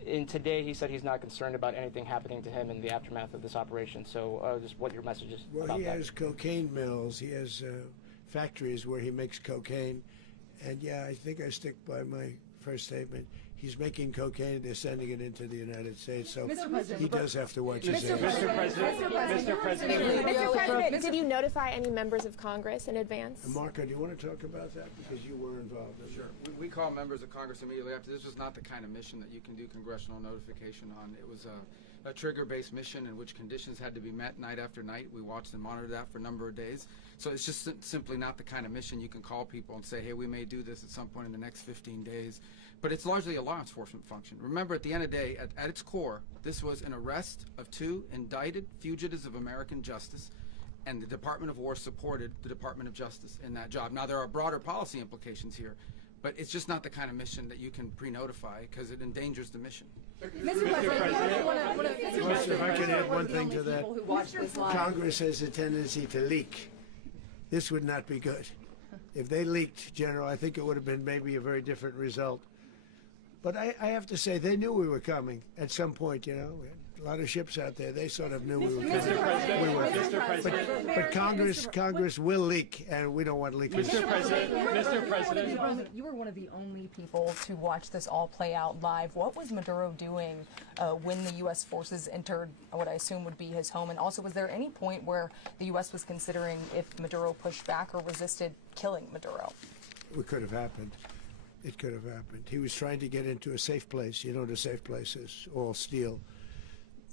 And today, he said he's not concerned about anything happening to him in the aftermath of this operation. So, just what your message is Well, about he that. has cocaine mills. He has factories where he makes cocaine. And yeah, I think I stick by my first statement. He's making cocaine. They're sending it into the United States. So he does have to watch his ass. Mr. President, Did you notify any members of Congress in advance? Marco, do you want to talk about that? Because you were involved in Sure. We call members of Congress immediately after. This was not the kind of mission that you can do congressional notification on. It was a trigger-based mission in which conditions had to be met night after night. We watched and monitored that for a number of days. So it's just simply not the kind of mission you can call people and say, hey, we may do this at some point in the next 15 days. But it's largely a law enforcement function. Remember, at the end of the day, at its core, this was an arrest of 2 indicted fugitives of American justice, and the Department of War supported the Department of Justice in that job. Now, there are broader policy implications here, but it's just not the kind of mission that you can pre-notify because it endangers the mission. If I can add one thing to that, Congress has a tendency to leak. This would not be good. If they leaked, General, I think it would have been maybe a very different result. But I have to say, they knew we were coming at some point, We had a lot of ships out there. They sort of knew we were coming. But Congress will leak, and we don't want leakers. Mr. President, You were one of the only people to watch this all play out live. What was Maduro doing when the U.S. forces entered what I assume would be his home? And also, was there any point where the U.S. was considering, if Maduro pushed back or resisted, killing Maduro? It could have happened. It could have happened. He was trying to get into a safe place. You know what a safe place is, all steel.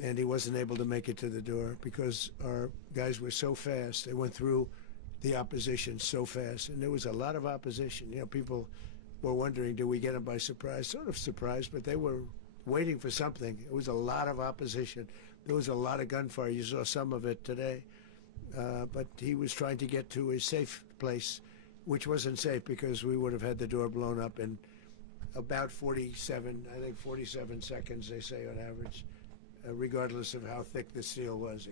And he wasn't able to make it to the door because our guys were so fast. They went through the opposition so fast. And there was a lot of opposition. People were wondering, do we get them by surprise? Sort of surprised, but they were waiting for something. It was a lot of opposition. There was a lot of gunfire. You saw some of it today. But he was trying to get to a safe place, which wasn't safe because we would have had the door blown up in about 47 seconds, they say on average, regardless of how thick the steel was.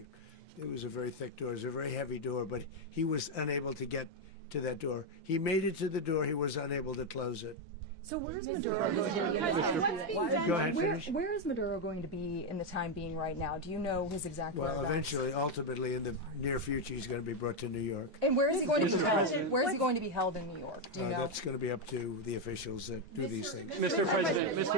It was a very thick door. It was a very heavy door, but he was unable to get to that door. He made it to the door. He was unable to close it. So where's Maduro going to be? Go ahead, finish. Where is Maduro going to be in the time being right now? Do you know his exact whereabouts? Well, eventually, ultimately, in the near future, he's going to be brought to New York. And where is he going to be held? Where is he going to be held in New York? Do you know? That's going to be up to the officials that do these things. Mr.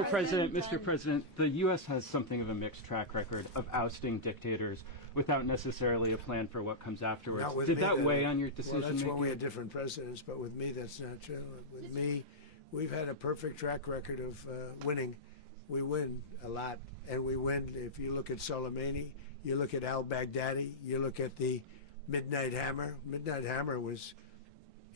President, the U.S. has something of a mixed track record of ousting dictators without necessarily a plan for what comes afterwards. Did that weigh on your decision Well, that's making? when we had different presidents, but with me, that's not true. With me, we've had a perfect track record of winning. We win a lot, and we win. If you look at Soleimani, you look at al-Baghdadi, you look at the Midnight Hammer. Midnight Hammer was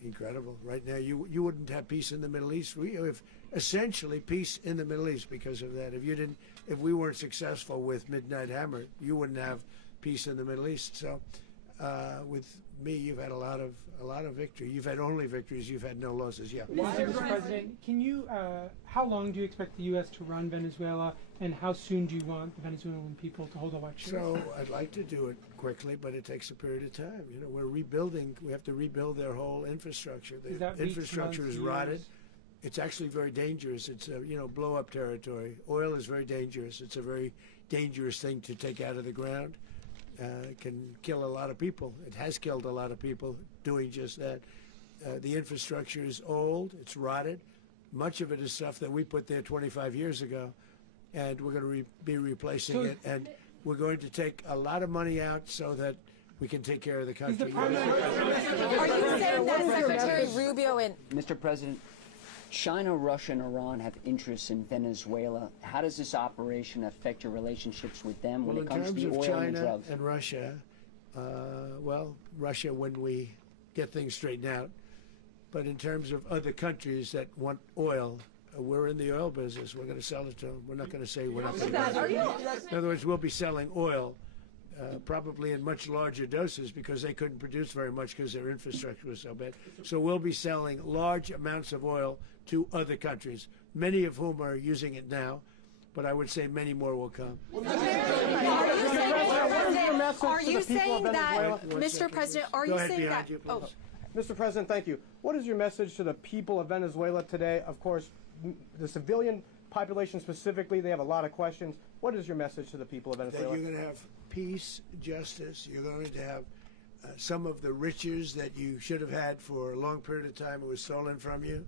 incredible. Right now, you wouldn't have peace in the Middle East. We have essentially peace in the Middle East because of that. If we weren't successful with Midnight Hammer, you wouldn't have peace in the Middle East. So with me, you've had a lot of victory. You've had only victories. You've had no losses. Yeah. Mr. President, can you? How long do you expect the U.S. to run Venezuela, and how soon do you want the Venezuelan people to hold elections? So I'd like to do it quickly, but it takes a period of time. You know, we're rebuilding. We have to rebuild their whole infrastructure. The infrastructure is rotted. It's actually very dangerous. It's blow-up territory. Oil is very dangerous. It's a very dangerous thing to take out of the ground. It can kill a lot of people. It has killed a lot of people doing just that. The infrastructure is old. It's rotted. Much of it is stuff that we put there 25 years ago, and we're going to be replacing it. And we're going to take a lot of money out so that we can take care of the country. Are you saying that Secretary Rubio and Mr. President, China, Russia, and Iran have interests in Venezuela. How does this operation affect your relationships with them when it comes to the oil and drugs? In terms of China and Russia, Russia when we get things straightened out. But in terms of other countries that want oil, we're in the oil business. We're going to sell it to them. We're not going to say we're not going to. In other words, we'll be selling oil, probably in much larger doses because they couldn't produce very much because their infrastructure was so bad. So we'll be selling large amounts of oil to other countries, many of whom are using it now, but I would say many more will come. Are you saying that, Mr. President, are you saying that? Oh. Mr. President, thank you. What is your message to the people of Venezuela today? Of course, the civilian population specifically, they have a lot of questions. What is your message to the people of Venezuela? That you're going to have peace, justice. You're going to have some of the riches that you should have had for a long period of time. It was stolen from you.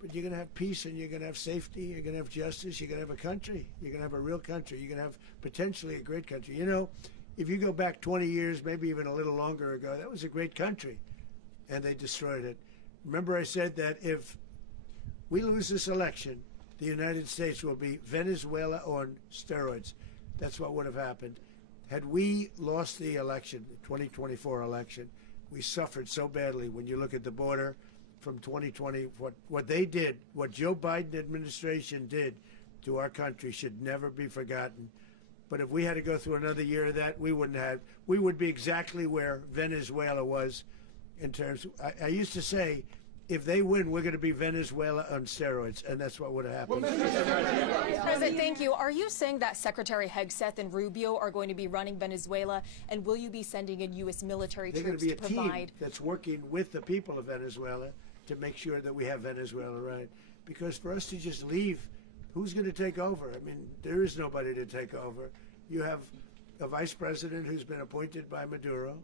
But you're going to have peace, and you're going to have safety. You're going to have justice. You're going to have a country. You're going to have a real country. You're going to have potentially a great country. You know, if you go back 20 years, maybe even a little longer ago, that was a great country, and they destroyed it. Remember I said that if we lose this election, the United States will be Venezuela on steroids. That's what would have happened. Had we lost the election, the 2024 election, we suffered so badly when you look at the border from 2020. What they did, what Joe Biden administration did to our country should never be forgotten. But if we had to go through another year of that, we would be exactly where Venezuela was in terms of, I used to say, if they win, we're going to be Venezuela on steroids, and that's what would have happened. President, thank you. Are you saying that Secretary Hegseth and Rubio are going to be running Venezuela, and will you be sending in U.S. military troops to provide? They're going to be a team that's working with the people of Venezuela to make sure that we have Venezuela right. Because for us to just leave, who's going to take over? I mean, there is nobody to take over. You have a vice president who's been appointed by Maduro.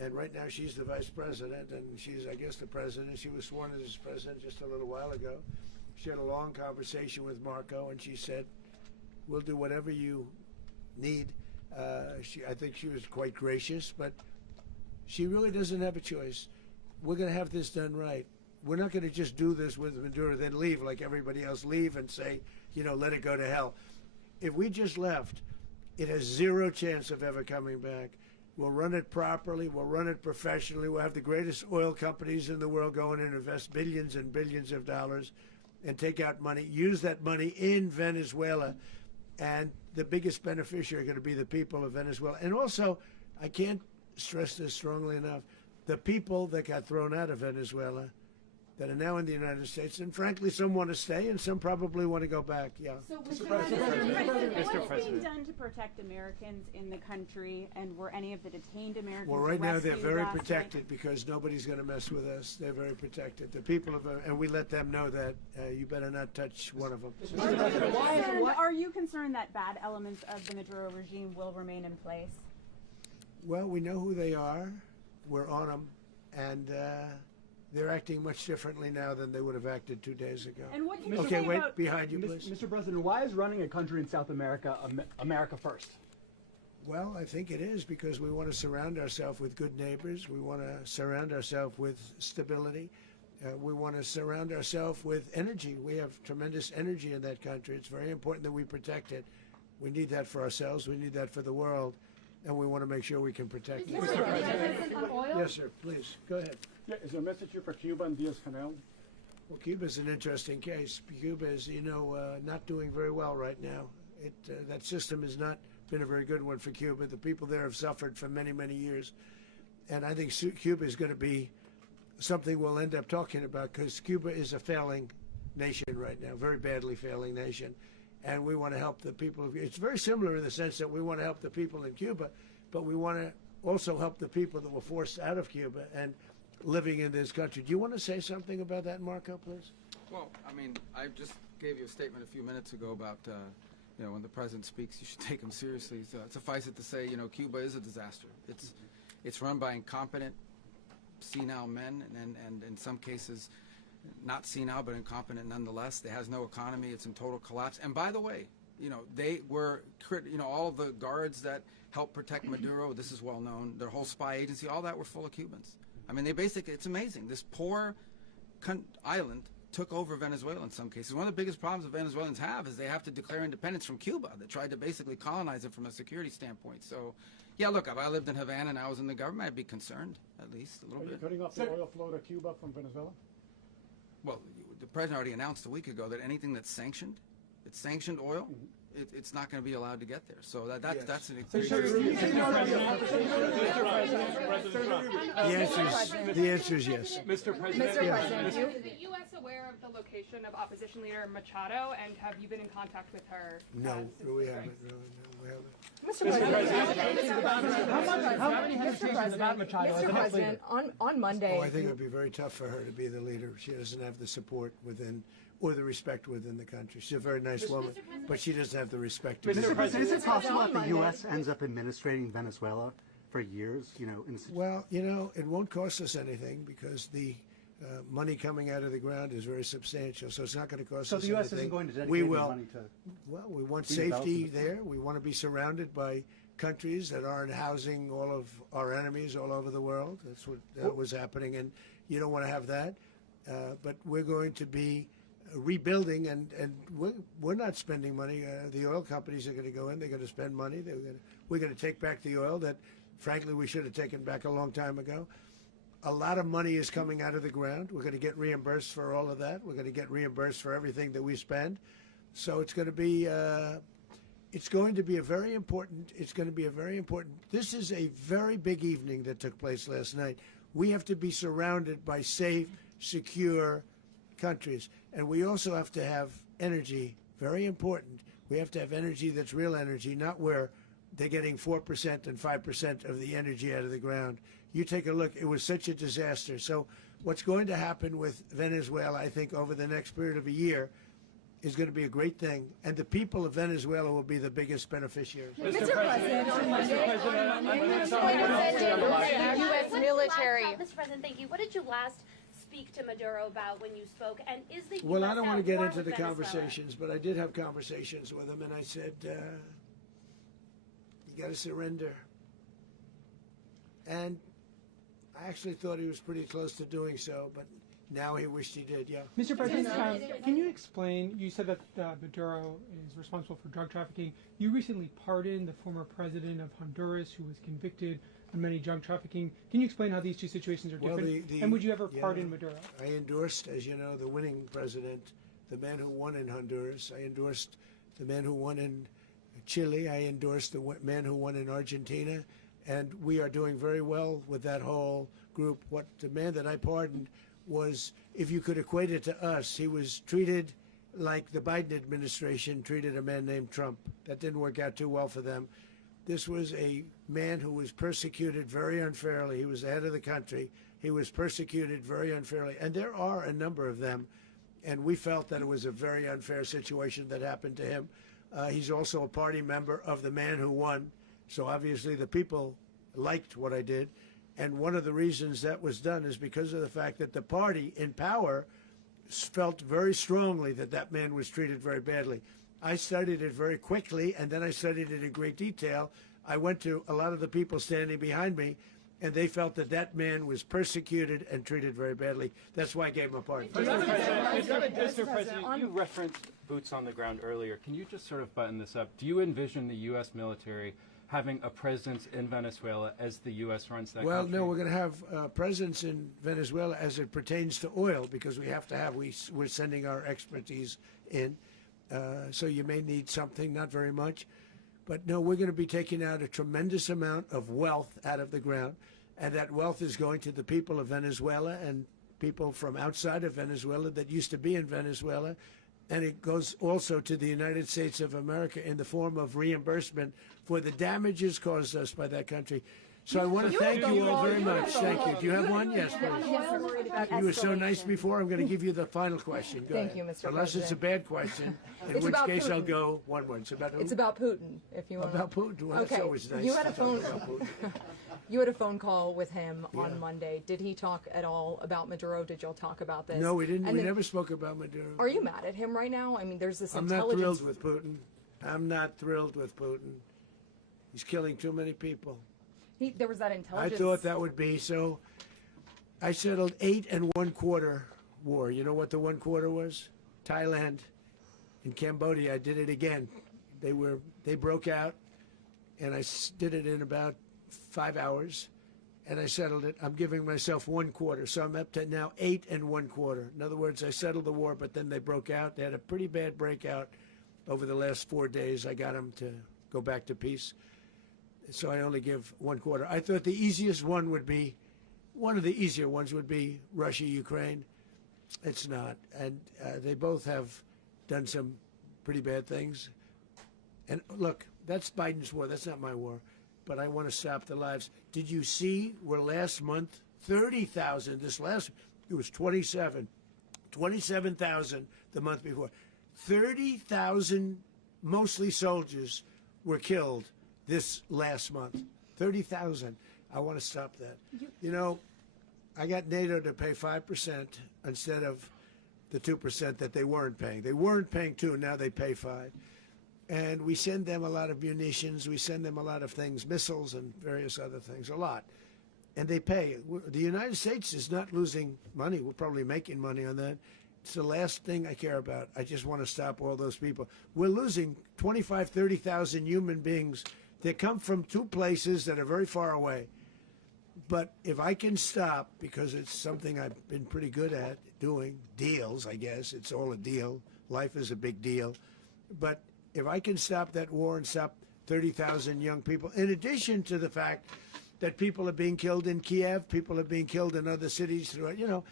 And right now she's the vice president, and she's, I guess, the president. She was sworn as president just a little while ago. She had a long conversation with Marco, and she said, we'll do whatever you need. I think she was quite gracious, but she really doesn't have a choice. We're going to have this done right. We're not going to just do this with Maduro, then leave like everybody else, leave and say, let it go to hell. If we just left, it has zero chance of ever coming back. We'll run it properly. We'll run it professionally. We'll have the greatest oil companies in the world go in and invest billions and billions of dollars and take out money, use that money in Venezuela. And the biggest beneficiary are going to be the people of Venezuela. And also, I can't stress this strongly enough, the people that got thrown out of Venezuela that are now in the United States, and frankly, some want to stay, and some probably want to go back. Yeah. So, Mr. President, what is being done to protect Americans in the country, and were any of the detained Americans Well, right now they're rescued very last protected night? because nobody's going to mess with us. They're very protected. The people of, and we let them know that you better not touch one of them. Are you concerned that bad elements of the Maduro regime will remain in place? Well, we know who they are. We're on them, and they're acting much differently now than they would have acted 2 days ago. And what can you okay, say wait, about behind you, please. Mr. President, why is running a country in South America America first? Well, I think it is because we want to surround ourselves with good neighbors. We want to surround ourselves with stability. We want to surround ourselves with energy. We have tremendous energy in that country. It's very important that we protect it. We need that for ourselves. We need that for the world. And we want to make sure we can protect it. Mr. President, on oil? Yes, sir. Please, go ahead. Yeah, is there a message here for Cuba and Diaz-Canel? Well, Cuba's an interesting case. Cuba is, not doing very well right now. That system has not been a very good one for Cuba. The people there have suffered for many, many years. And I think Cuba is going to be something we'll end up talking about, because Cuba is a failing nation right now, very badly failing nation. And we want to help the people. It's very similar in the sense that we want to help the people in Cuba, but we want to also help the people that were forced out of Cuba and living in this country. Do you want to say something about that, Marco, please? Well, I mean, I just gave you a statement a few minutes ago about, when the president speaks, you should take him seriously. So suffice it to say, Cuba is a disaster. It's run by incompetent, senile men, and in some cases, not senile, but incompetent nonetheless. It has no economy. It's in total collapse. And by the way, they were, all of the guards that helped protect Maduro, this is well known, their whole spy agency, all that were full of Cubans. I mean, it's amazing. This poor island took over Venezuela in some cases. One of the biggest problems the Venezuelans have is they have to declare independence from Cuba. They tried to basically colonize it from a security standpoint. So, yeah, look, if I lived in Havana and I was in the government, I'd be concerned, at least a little bit. Are you cutting off the oil flow to Cuba from Venezuela? Well, the president already announced a week ago that anything that's sanctioned, it's sanctioned oil, it's not going to be allowed to get there. So that's an The answer is yes. Mr. President. Is the U.S. aware of the location of opposition leader Machado, and have you been in contact with her? No, we haven't. No, we haven't. Mr. President, on Monday. Oh, I think it would be very tough for her to be the leader. She doesn't have the support within, or the respect within the country. She's a very nice woman, but she doesn't have the respect. Mr. President, is it possible that the U.S. ends up administrating Venezuela for years? Well, it won't cost us anything, because the money coming out of the ground is very substantial, so it's not going to cost us anything. So the U.S. isn't going to dedicate we will. money to. Well, we want safety there. We want to be surrounded by countries that aren't housing all of our enemies all over the world. That's what was happening, and you don't want to have that. But we're going to be rebuilding, and we're not spending money. The oil companies are going to go in. They're going to spend money. We're going to take back the oil that, frankly, we should have taken back a long time ago. A lot of money is coming out of the ground. We're going to get reimbursed for all of that. We're going to get reimbursed for everything that we spend. So it's going to be a very important. This is a very big evening that took place last night. We have to be surrounded by safe, secure countries, and we also have to have energy. Very important. We have to have energy that's real energy, not where they're getting 4% and 5% of the energy out of the ground. You take a look. It was such a disaster. So what's going to happen with Venezuela, I think, over the next period of a year, is going to be a great thing, and the people of Venezuela will be the biggest beneficiaries. Mr. President, on Monday, U.S. military. Mr. President, thank you. What did you last speak to Maduro about when you spoke? And is the Well, US I don't want to at get war into the with Venezuela? conversations, but I did have conversations with him, and I said, you got to surrender. And I actually thought he was pretty close to doing so, but now he wished he did, yeah. Mr. President, can you explain, you said that Maduro is responsible for drug trafficking. You recently pardoned the former president of Honduras who was convicted on many drug trafficking. Can you explain how these two situations are different? And would you ever pardon Maduro? I endorsed, as you know, the winning president, the man who won in Honduras. I endorsed the man who won in Chile. I endorsed the man who won in Argentina. And we are doing very well with that whole group. What the man that I pardoned was, if you could equate it to us, he was treated like the Biden administration treated a man named Trump. That didn't work out too well for them. This was a man who was persecuted very unfairly. He was the head of the country. He was persecuted very unfairly. And there are a number of them. And we felt that it was a very unfair situation that happened to him. He's also a party member of the man who won. So obviously the people liked what I did. And one of the reasons that was done is because of the fact that the party in power felt very strongly that that man was treated very badly. I studied it very quickly, and then I studied it in great detail. I went to a lot of the people standing behind me, and they felt that that man was persecuted and treated very badly. That's why I gave him a pardon. Mr. President, you referenced boots on the ground earlier. Can you just sort of button this up? Do you envision the U.S. military having a presence in Venezuela as the U.S. runs that country? Well, no, we're going to have a presence in Venezuela as it pertains to oil, because we have to have, we're sending our expertise in. So you may need something, not very much. But no, we're going to be taking out a tremendous amount of wealth out of the ground. and that wealth is going to the people of Venezuela and people from outside of Venezuela that used to be in Venezuela. And it goes also to the United States of America in the form of reimbursement for the damages caused us by that country. So I want to thank you all very much. Thank you. Do you have one? Yes, please. You were so nice before. I'm going to give you the final question. Go Thank ahead. you, Mr. Unless it's a President. bad question, in It's which about case I'll Putin. go one word. It's about who? It's about Putin, if you want. About Putin. Well, okay. that's always nice. You had to a talk phone. about Putin. You had a phone call with him on Yeah. Monday. Did he talk at all about Maduro? Did y'all talk about this? No, we didn't. And We then- never spoke about Maduro. Are you mad at him right now? I mean, there's this I'm not intelligence. thrilled with Putin. I'm not thrilled with Putin. He's killing too many people. There was that I intelligence. thought that would be so. I settled 8 1/4 war. You know what the 1/4 was? Thailand and Cambodia. I did it again. They broke out, and I did it in about 5 hours, and I settled it. I'm giving myself 1/4, so I'm up to now 8 1/4. In other words, I settled the war, but then they broke out. They had a pretty bad breakout over the last 4 days. I got them to go back to peace. So I only give 1/4. I thought the easiest one would be, one of the easier ones would be Russia, Ukraine. It's not. And they both have done some pretty bad things. And look, that's Biden's war. That's not my war. But I want to stop the lives. Did you see where last month, 30,000, it was 27,000 the month before. 30,000, mostly soldiers, were killed this last month. 30,000. I want to stop that. You know, I got NATO to pay 5% instead of the 2% that they weren't paying. They weren't paying 2, now they pay 5. And we send them a lot of munitions, we send them a lot of things, missiles and various other things, a lot. And they pay. The United States is not losing money. We're probably making money on that. It's the last thing I care about. I just want to stop all those people. We're losing 25, 30,000 human beings that come from 2 places that are very far away. But if I can stop, because it's something I've been pretty good at doing, deals, I guess. It's all a deal. Life is a big deal. But if I can stop that war and stop 30,000 young people, in addition to the fact that people are being killed in Kiev, people are being killed in other cities throughout, you know,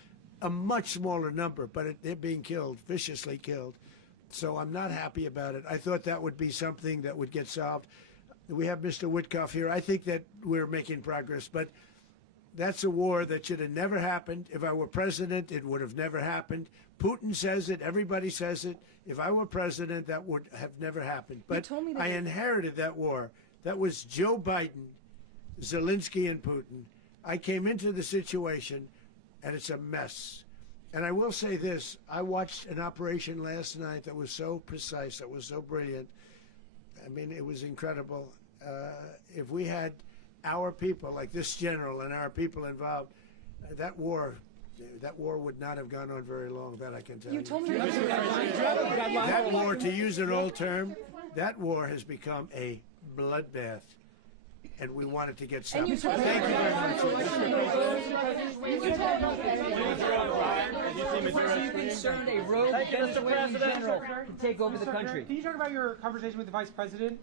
a much smaller number, but they're being killed, viciously killed. So I'm not happy about it. I thought that would be something that would get solved. We have Mr. Witkoff here. I think that we're making progress, but that's a war that should have never happened. If I were president, it would have never happened. Putin says it. Everybody says it. If I were president, that would have never happened. But I inherited that war. That was Joe Biden, Zelensky, and Putin. I came into the situation, and it's a mess. And I will say this. I watched an operation last night that was so precise, that was so brilliant. I mean, it was incredible. If we had our people, like this general and our people involved, that war would not have gone on very long, that I can tell you. You told me That war, to use an old term, that war has become a bloodbath. And we want it to get stopped. Thank you very much. Are you concerned a rogue Venezuelan general can take over the country? Can you talk about your conversation with the vice president?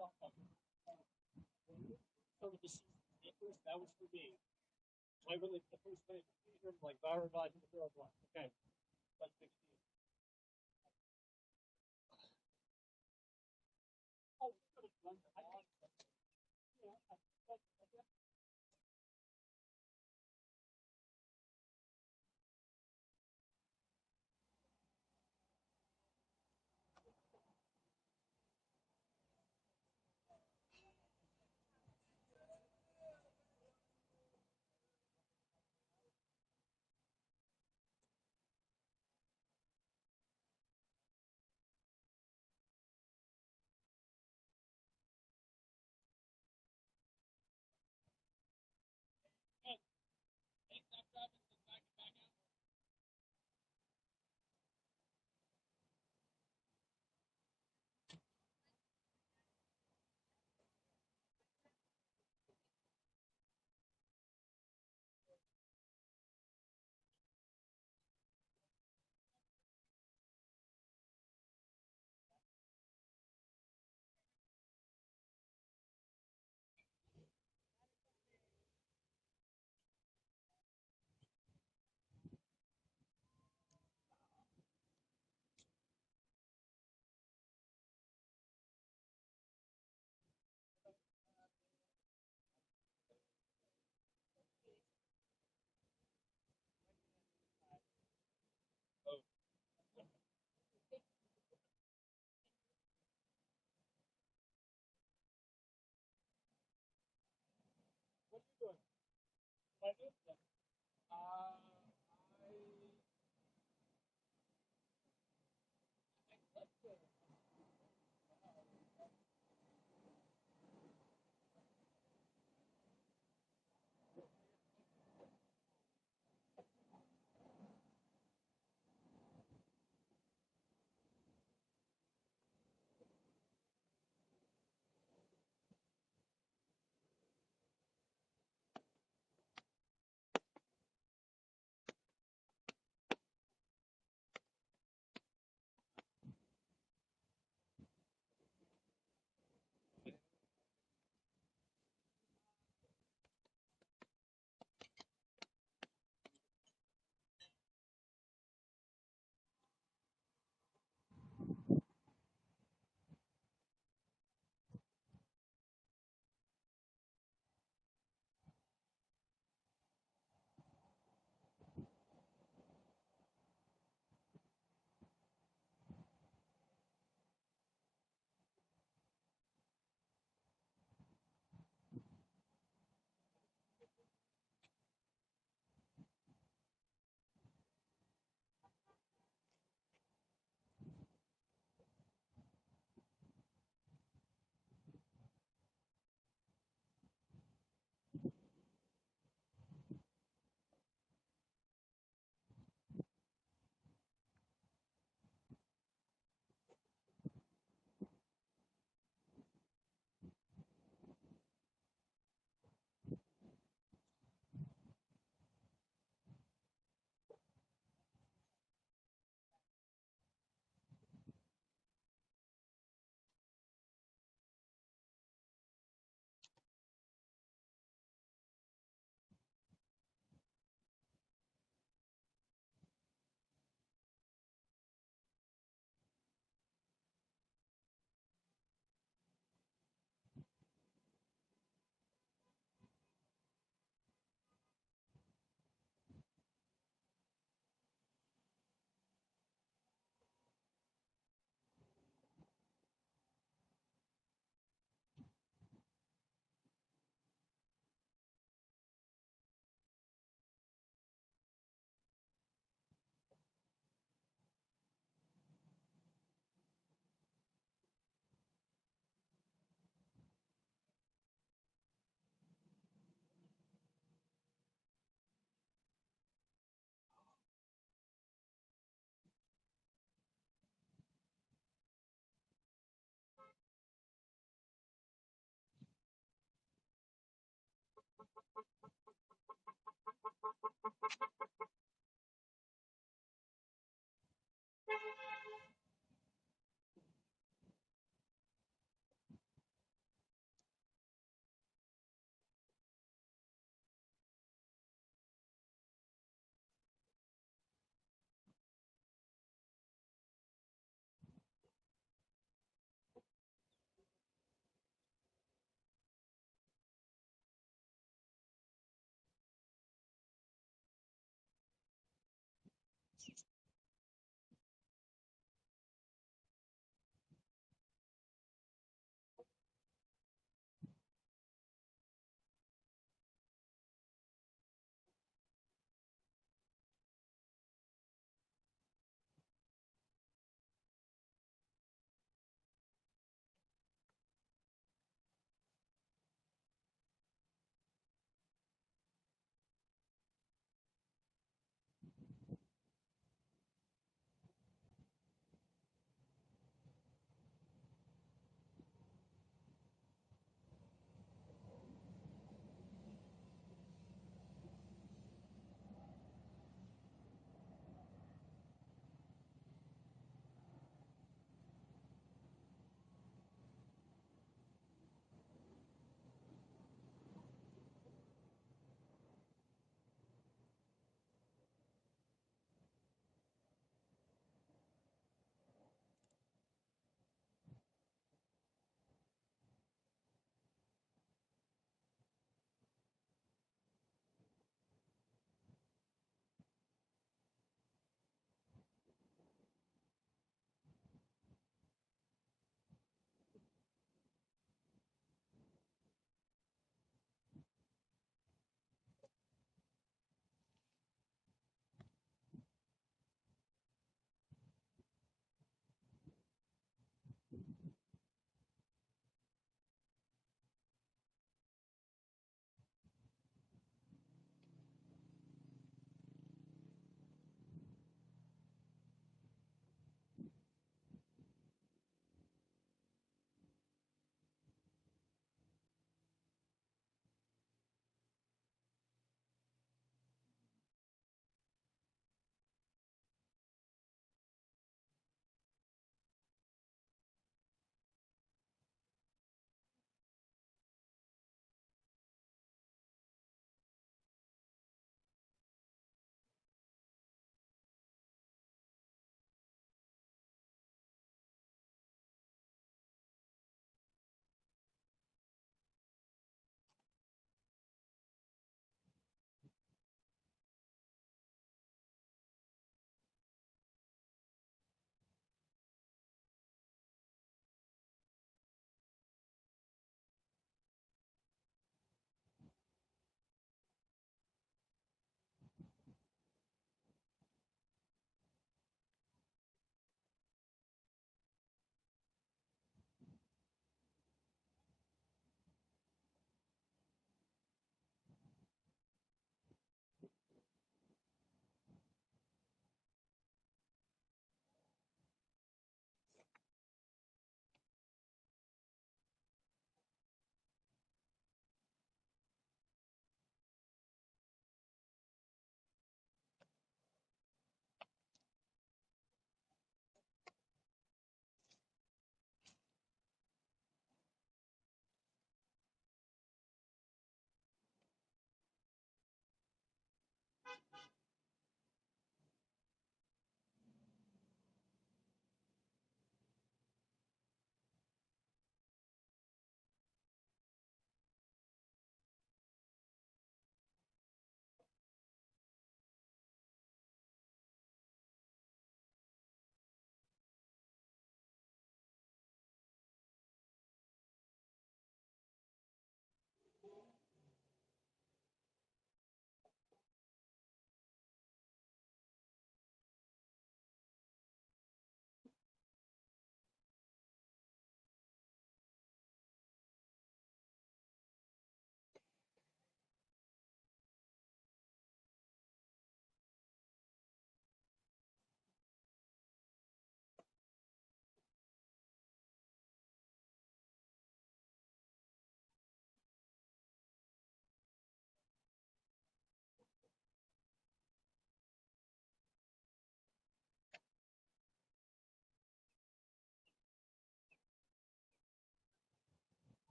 Some of the papers, that was for me. So I really, the first thing, like, blah, blah, blah, blah, blah. Okay, that's 16. Oh, what are you doing? My business.